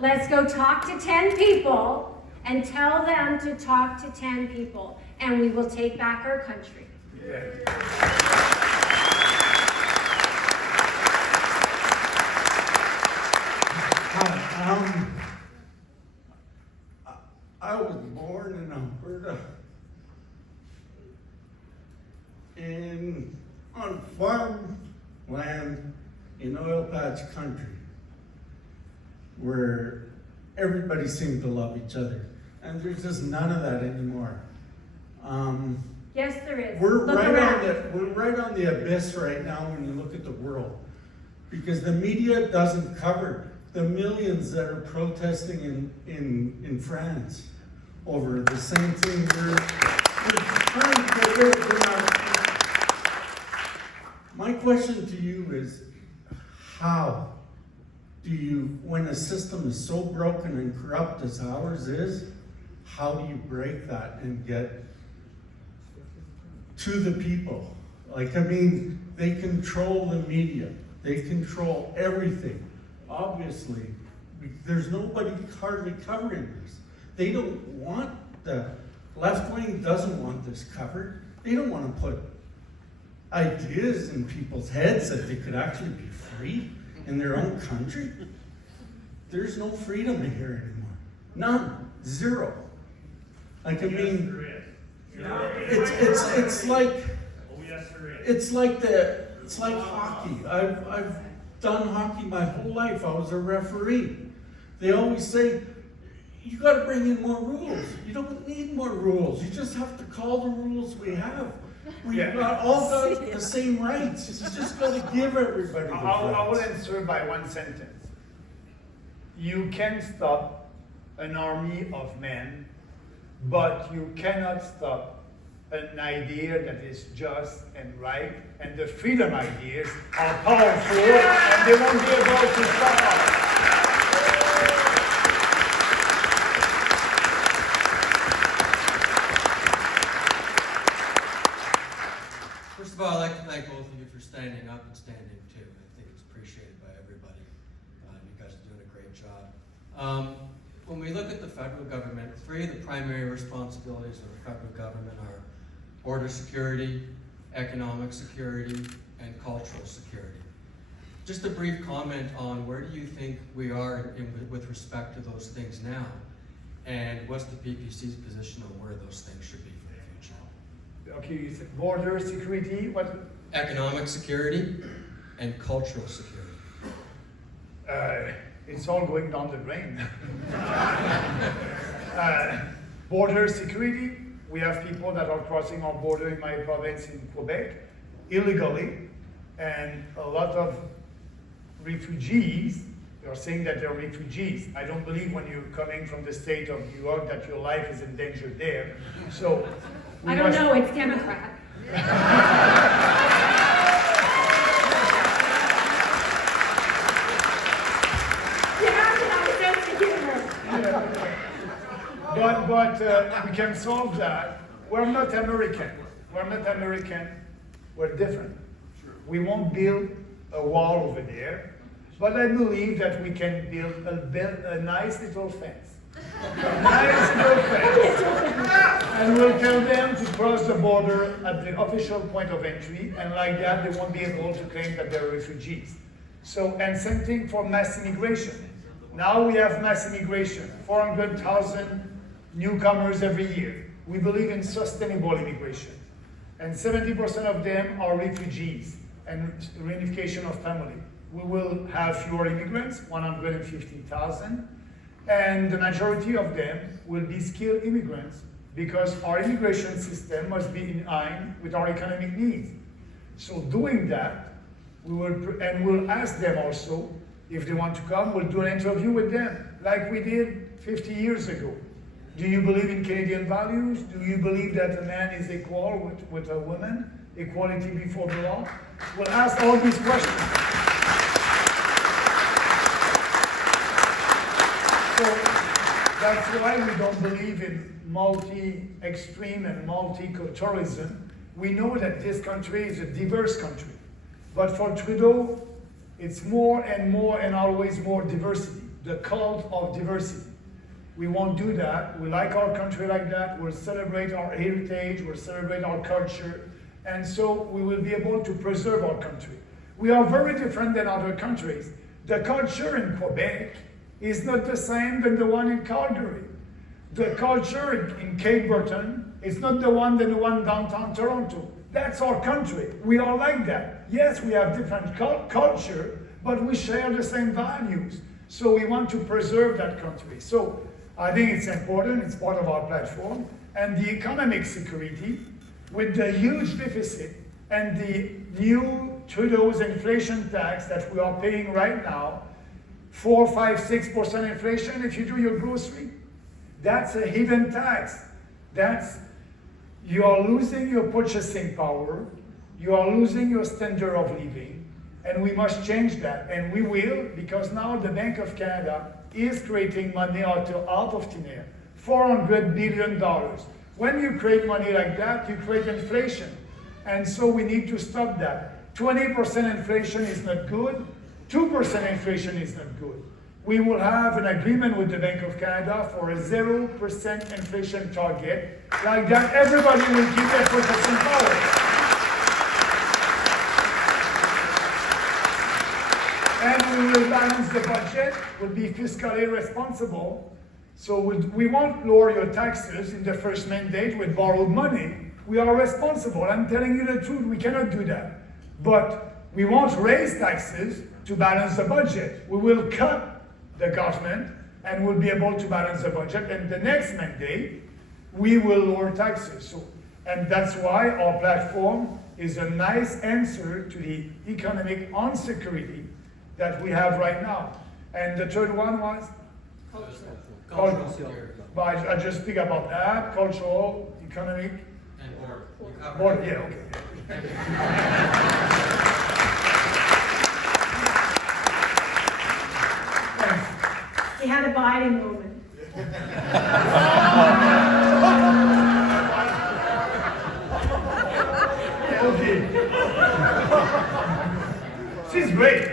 Let's go talk to 10 people and tell them to talk to 10 people, and we will take back our country. Yes. I was born in Alberta, on farmland in oil patch country, where everybody seemed to love each other, and there's just none of that anymore. Yes, there is. We're right on the abyss right now when you look at the world, because the media doesn't cover the millions that are protesting in France over the same thing. We're trying to get rid of. My question to you is, how do you, when a system is so broken and corrupt as ours is, how do you break that and get to the people? Like, I mean, they control the media. They control everything. Obviously, there's nobody hardly covering this. They don't want, the left wing doesn't want this covered. They don't want to put ideas in people's heads that they could actually be free in their own country. there's no freedom here anymore. None. Zero. Like, I mean, it's like, it's like hockey. I've done hockey my whole life. I was a referee. They always say, you got to bring in more rules. You don't need more rules. You just have to call the rules we have. We've all got the same rights. You just got to give everybody the I will rights. answer by one sentence. You can stop an army of men, but you cannot stop an idea that is just and right, and the freedom ideas are powerful, and they won't be able to stop us. First of all, I'd like to thank both of you for standing up and standing too. I think it's appreciated by everybody. You guys are doing a great job. When we look at the federal government, three of the primary responsibilities of the federal government are border security, economic security, and cultural security. Just a brief comment on where do you think we are with respect to those things now, and what's the PPC's position on where those things should be for the future? Okay, you said border security, what? Economic security and cultural security. It's all going down the drain. Border security, we have people that are crossing our border in my province in Quebec illegally, and a lot of refugees, they're saying that they're refugees. I don't believe when you're coming from the state of New York that your life is in danger there. So I don't know, it's Democrat. But we can solve that. We're not American. We're not American. We're different. We won't build a wall over there, but I believe that we can build a nice little fence. A nice little fence. And we'll tell them to cross the border at the official point of entry, and like that they won't be able to claim that they're refugees. So, and same thing for mass immigration. Now we have mass immigration, 400,000 newcomers every year. We believe in sustainable immigration. And 70% of them are refugees and reunification of family. We will have fewer immigrants, 150,000, and the majority of them will be skilled immigrants because our immigration system must be in line with our economic needs. So doing that, we'll ask them also, if they want to come, we'll do an interview with them, like we did 50 years ago. Do you believe in Canadian values? Do you believe that a man is equal with a woman? Equality before the law? We'll ask all these questions. So that's why we don't believe in multi-extreme and multiculturalism. We know that this country is a diverse country. But for Trudeau, it's more and more and always more diversity, the cult of diversity. We won't do that. We like our country like that. We'll celebrate our heritage, we'll celebrate our culture, and so we will be able to preserve our country. We are very different than other countries. The culture in Quebec is not the same than the one in Calgary. The culture in Cape Breton is not the one than the one downtown Toronto. That's our country. We are like that. Yes, we have different culture, but we share the same values. So we want to preserve that country. So I think it's important, it's part of our platform. And the economic security, with the huge deficit and the new Trudeau's inflation tax that we are paying right now, 4, 5, 6% inflation if you do your grocery, that's a hidden tax. You are losing your purchasing power, you are losing your standard of living, and we must change that. And we will, because now the Bank of Canada is creating money out of thin air, $400 billion. When you create money like that, you create inflation. And so we need to stop that. 20% inflation is not good, 2% inflation is not good. We will have an agreement with the Bank of Canada for a 0% inflation target. Like that, everybody will keep their purchasing power. And we will balance the budget, we'll be fiscally responsible. So we won't lower your taxes in the first mandate with borrowed money. We are responsible. I'm telling you the truth, we cannot do that. But we won't raise taxes to balance the budget. We will cut the government and we'll be able to balance the budget. And the next mandate, we will lower taxes. So, and that's why our platform is a nice answer to the economic insecurity that we have right now. And the third one was? Cultural security. But I just speak about that, cultural, economic, And border. You covered border, it. yeah, okay. Thanks. He had a Biden moment. Okay. She's great.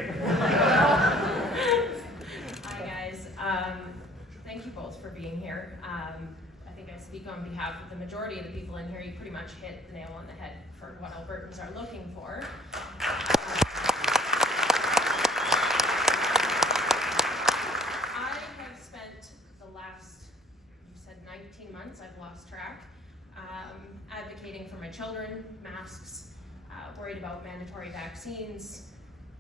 Hi guys, thank you both for being here. I think I speak on behalf of the majority of the people in here. You pretty much hit the nail on the head for what Albertans are looking for. I have spent the last, you said 19 months, I've lost track, advocating for my children, masks, worried about mandatory vaccines,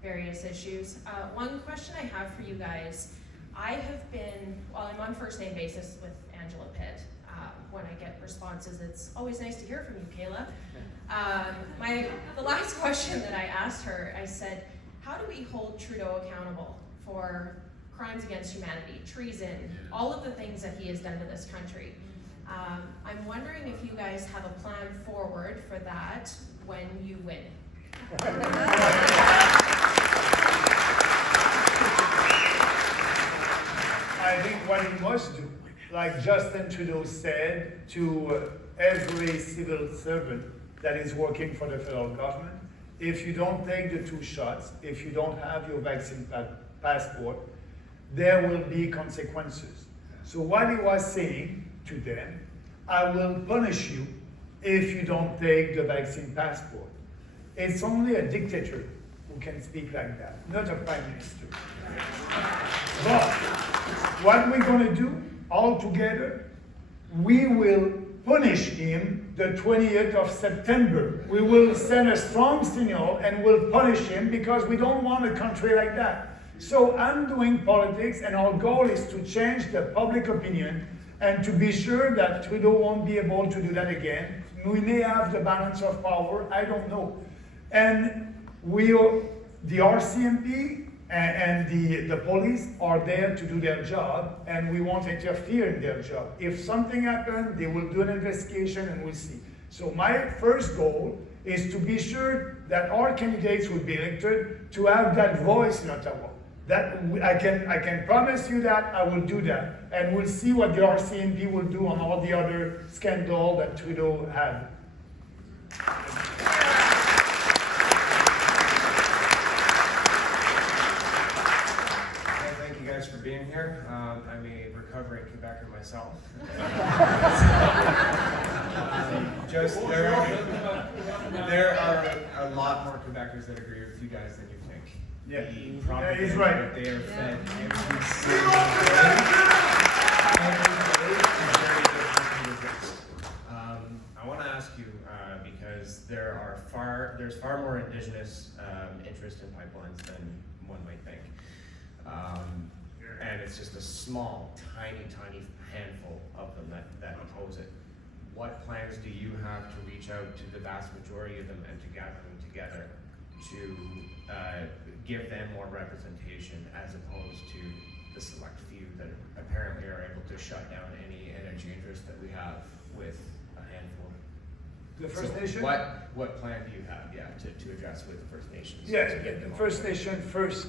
various issues. One question I have for you guys, I have been, well, I'm on first name basis with Angela Pitt. When I get responses, it's always nice to hear from you, Kayla. The last question that I asked her, I said, how do we hold Trudeau accountable for crimes against humanity, treason, all of the things that he has done to this country? I'm wondering if you guys have a plan forward for that when you win. I think what he must do, like Justin Trudeau said to every civil servant that is working for the federal government, if you don't take the 2 shots, if you don't have your vaccine passport, there will be consequences. So what he was saying to them, I will punish you if you don't take the vaccine passport. It's only a dictator who can speak like that, not a prime minister. But what we're going to do all together, we will punish him the 20th of September. We will send a strong signal and we'll punish him because we don't want a country like that. So I'm doing politics and our goal is to change the public opinion and to be sure that Trudeau won't be able to do that again. We may have the balance of power, I don't know. And the RCMP and the police are there to do their job, and we won't interfere in their job. If something happens, they will do an investigation and we'll see. So my first goal is to be sure that our candidates will be elected, to have that voice in Ottawa. That I can promise you that I will do that, and we'll see what the RCMP will do on all the other scandal that Trudeau had. Thank you guys for being here. I'm a recovering Quebecer myself. There are a lot more Quebecers that agree with you guys than you think. Yeah, The propaganda he's right. that they are fed every single day is very difficult to resist. I want to ask you because there's far more Indigenous interest in pipelines than one might think. And it's just a small, tiny handful of them that oppose it. What plans do you have to reach out to the vast majority of them and to gather them together to give them more representation as opposed to the select few that apparently are able to shut down any energy interest that we have with a handful? The First Nation? What plan do you have, to address with the First Nations? Yes, to get them the on First board? Nation first,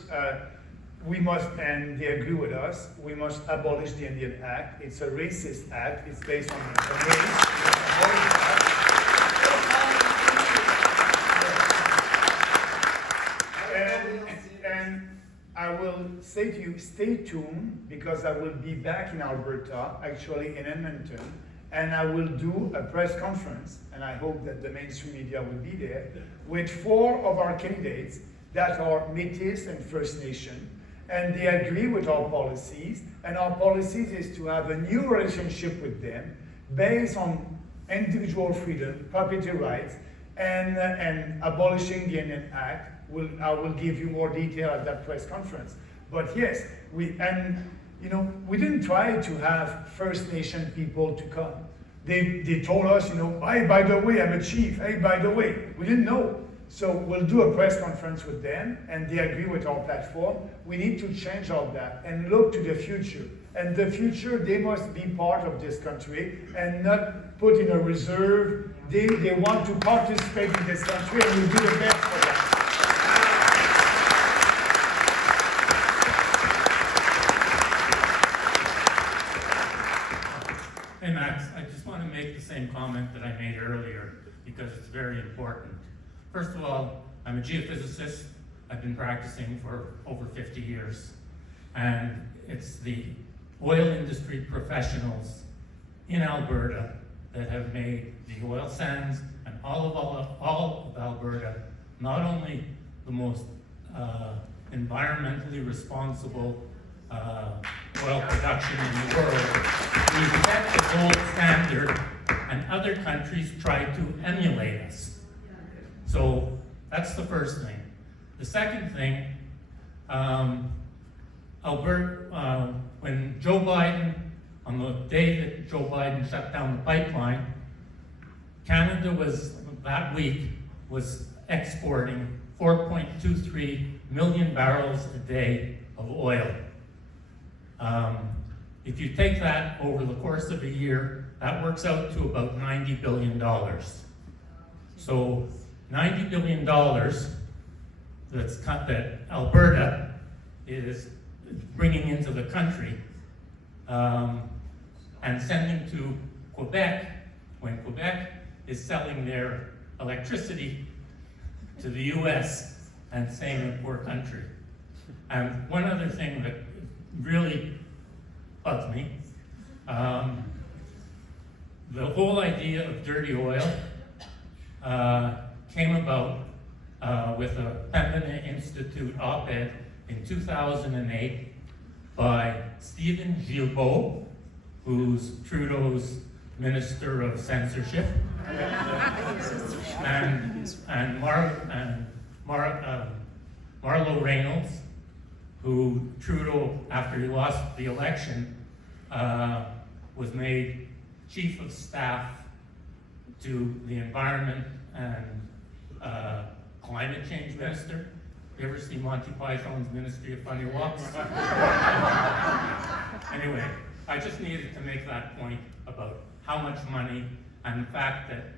we must, and they agree with us, we must abolish the Indian Act. It's a racist act, it's based on race. And I will say to you, stay tuned, because I will be back in Alberta, actually in Edmonton, and I will do a press conference, and I hope that the mainstream media will be there, with 4 of our candidates that are Métis and First Nation. and they agree with our policies, and our policies is to have a new relationship with them based on individual freedom, property rights, and abolishing the Indian Act. I will give you more detail at that press conference. But yes, we didn't try to have First Nation people to come. They told us, hey, by the way, I'm a chief. Hey, by the way, we didn't know. So we'll do a press conference with them, and they agree with our platform. We need to change all that and look to the future. And the future, they must be part of this country and not put in a reserve. They want to participate in this country, and we'll do the best for them. Hey Max, I just want to make the same comment that I made earlier because it's very important. First of all, I'm a geophysicist. I've been practicing for over 50 years. And it's the oil industry professionals in Alberta that have made the oil sands and all of Alberta not only the most environmentally responsible oil production in the world. We've set the gold standard, and other countries try to emulate us. So that's the first thing. The second thing, Alberta, when Joe Biden, on the day that Joe Biden shut down the pipeline, Canada that week was exporting 4.23 million barrels a day of oil. If you take that over the course of a year, that works out to about $90 billion. So $90 billion that Alberta is bringing into the country and sending to Quebec, when Quebec is selling their electricity to the US and saying a poor country. And one other thing that really bugs me, the whole idea of dirty oil came about with a Pembina Institute op-ed in 2008 by Stephen Guilbeault, who's Trudeau's Minister of Censorship, and Marlo Reynolds, who Trudeau, after he lost the election, was made Chief of Staff to the Environment and Climate Change Minister. You ever see Monty Python's Ministry of Funny Walks? Anyway, I just needed to make that point about how much money and the fact that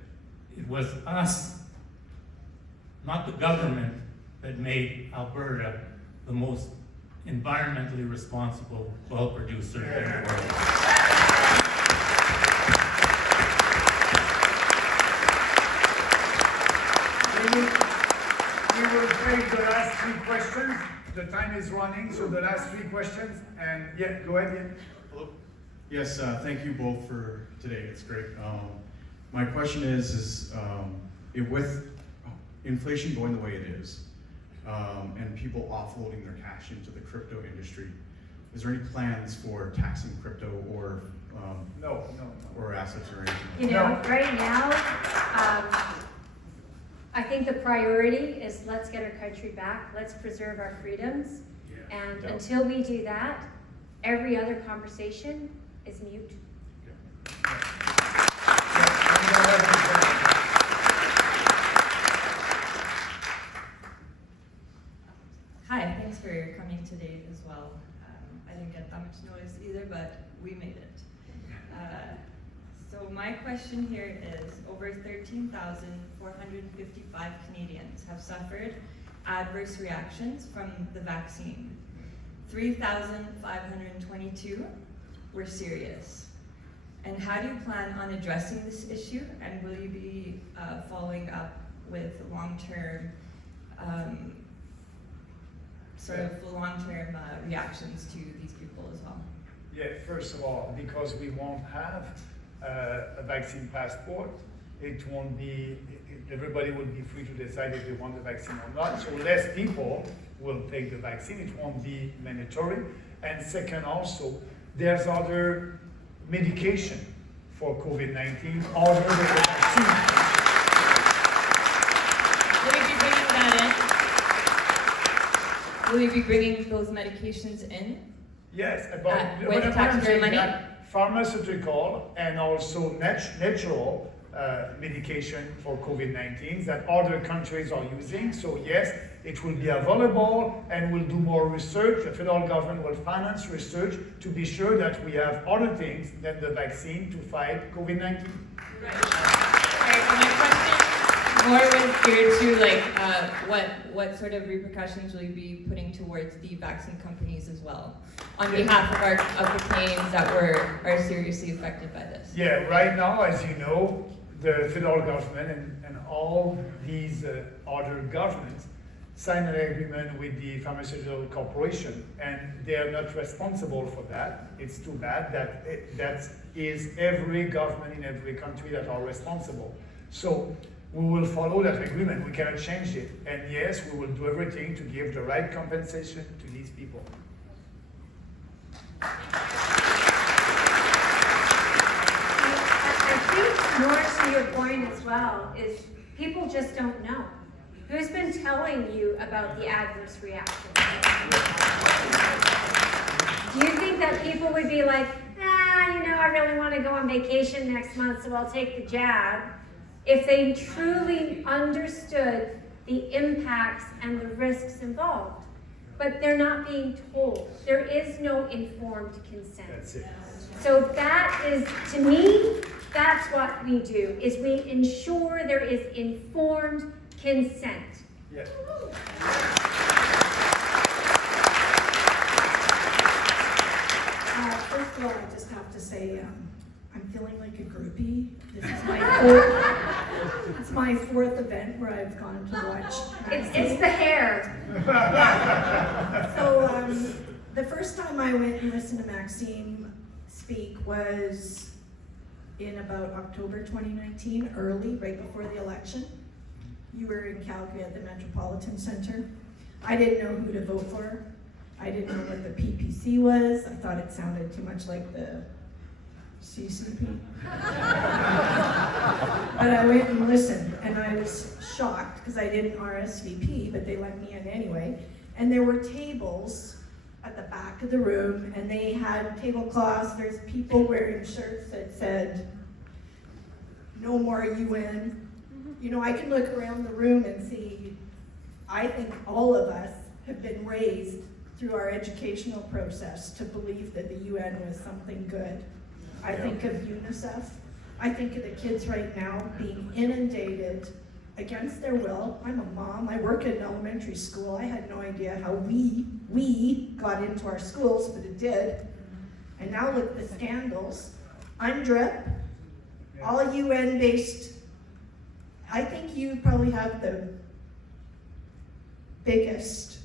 it was us, not the government, that made Alberta the most environmentally responsible oil producer in the world. We will take the last three questions. The time is running, so the last three questions. And yeah, go ahead, Ian. Hello. Yes, thank you both for today. It's great. My question is with inflation going the way it is, and people offloading their cash into the crypto industry, is there any plans for taxing crypto or No. or assets or anything? Right now, I think the priority is let's get our country back, let's preserve our freedoms, and until we do that, every other conversation is mute. Hi, thanks for coming today as well. I didn't get that much noise either, but we made it. So my question here is, over 13,455 Canadians have suffered adverse reactions from the vaccine. 3,522 were serious. And how do you plan on addressing this issue? And will you be following up with long-term long-term reactions to these people as well? Yeah, first of all, because we won't have a vaccine passport, it won't be, everybody will be free to decide if they want the vaccine or not. So less people will take the vaccine. It won't be mandatory. And second, also, there's other medication for COVID-19 other than the vaccine. Will you be bringing those medications in? Yes, but with taxpayer money? Pharmaceutical and also natural medication for COVID-19 that other countries are using. So yes, it will be available and we'll do more research. The federal government will finance research to be sure that we have other things than the vaccine to fight COVID-19. Right. My question more was geared to what sort of repercussions will you be putting towards the vaccine companies as well, on behalf of the Canadians that are seriously affected by this? Yeah, right now, as you know, the federal government and all these other governments signed an agreement with the pharmaceutical corporation, and they are not responsible for that. It's too bad that that is every government in every country that are responsible. So we will follow that agreement. We cannot change it. And yes, we will do everything to give the right compensation to these people. I think more to your point as well is people just don't know. Who's been telling you about the adverse reactions? Do you think that people would be like, I really want to go on vacation next month, so I'll take the jab, if they truly understood the impacts and the risks involved? But they're not being told. There is no informed consent. That's it. So that is, to me, that's what we do, is we ensure there is informed consent. Yeah. First of all, I just have to say, I'm feeling like a groupie. This is my fourth event where I've gone to watch. It's the hair. So the first time I went and listened to Maxime speak was in about October 2019, early, right before the election. You were in Calgary at the Metropolitan Center. I didn't know who to vote for. I didn't know what the PPC was. I thought it sounded too much like the CCP. But I went and listened, and I was shocked because I didn't RSVP, but they let me in anyway. And there were tables at the back of the room, and they had tablecloths. There's people wearing shirts that said, "No more UN." I can look around the room and see, I think all of us have been raised through our educational process to believe that the UN was something good. I think of UNICEF. I think of the kids right now being inundated against their will. I'm a mom. I work in an elementary school. I had no idea how we got into our schools, but it did. And now look at the scandals. UNDRIP, all UN-based. I think you probably have the biggest,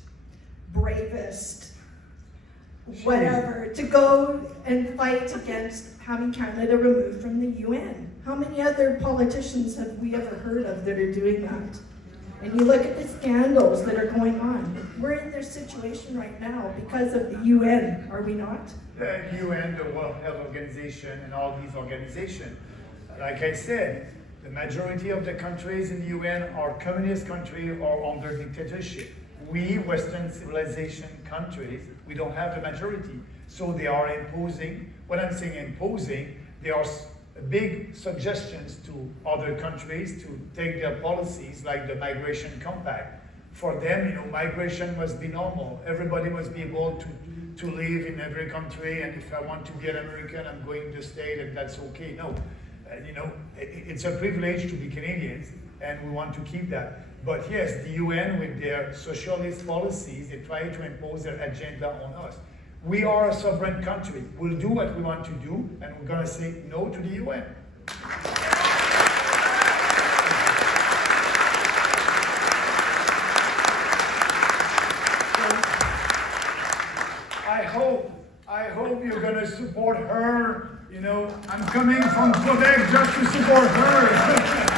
bravest, whatever, to go and fight against having Canada removed from the UN. How many other politicians have we ever heard of that are doing that? And you look at the scandals that are going on. We're in this situation right now because of the UN, are we not? The UN, the World Health Organization, and all these organizations. Like I said, the majority of the countries in the UN are communist countries or under dictatorship. We, Western civilization countries, we don't have the majority. So they are imposing, when I'm saying imposing, there are big suggestions to other countries to take their policies like the migration compact. For them, migration must be normal. Everybody must be able to live in every country, and if I want to be an American, I'm going to stay, and that's okay. No. It's a privilege to be Canadians, and we want to keep that. But yes, the UN, with their socialist policies, they try to impose their agenda on us. We are a sovereign country. We'll do what we want to do, and we're going to say no to the UN. I hope you're going to support her You know, I'm coming from Quebec just to support her.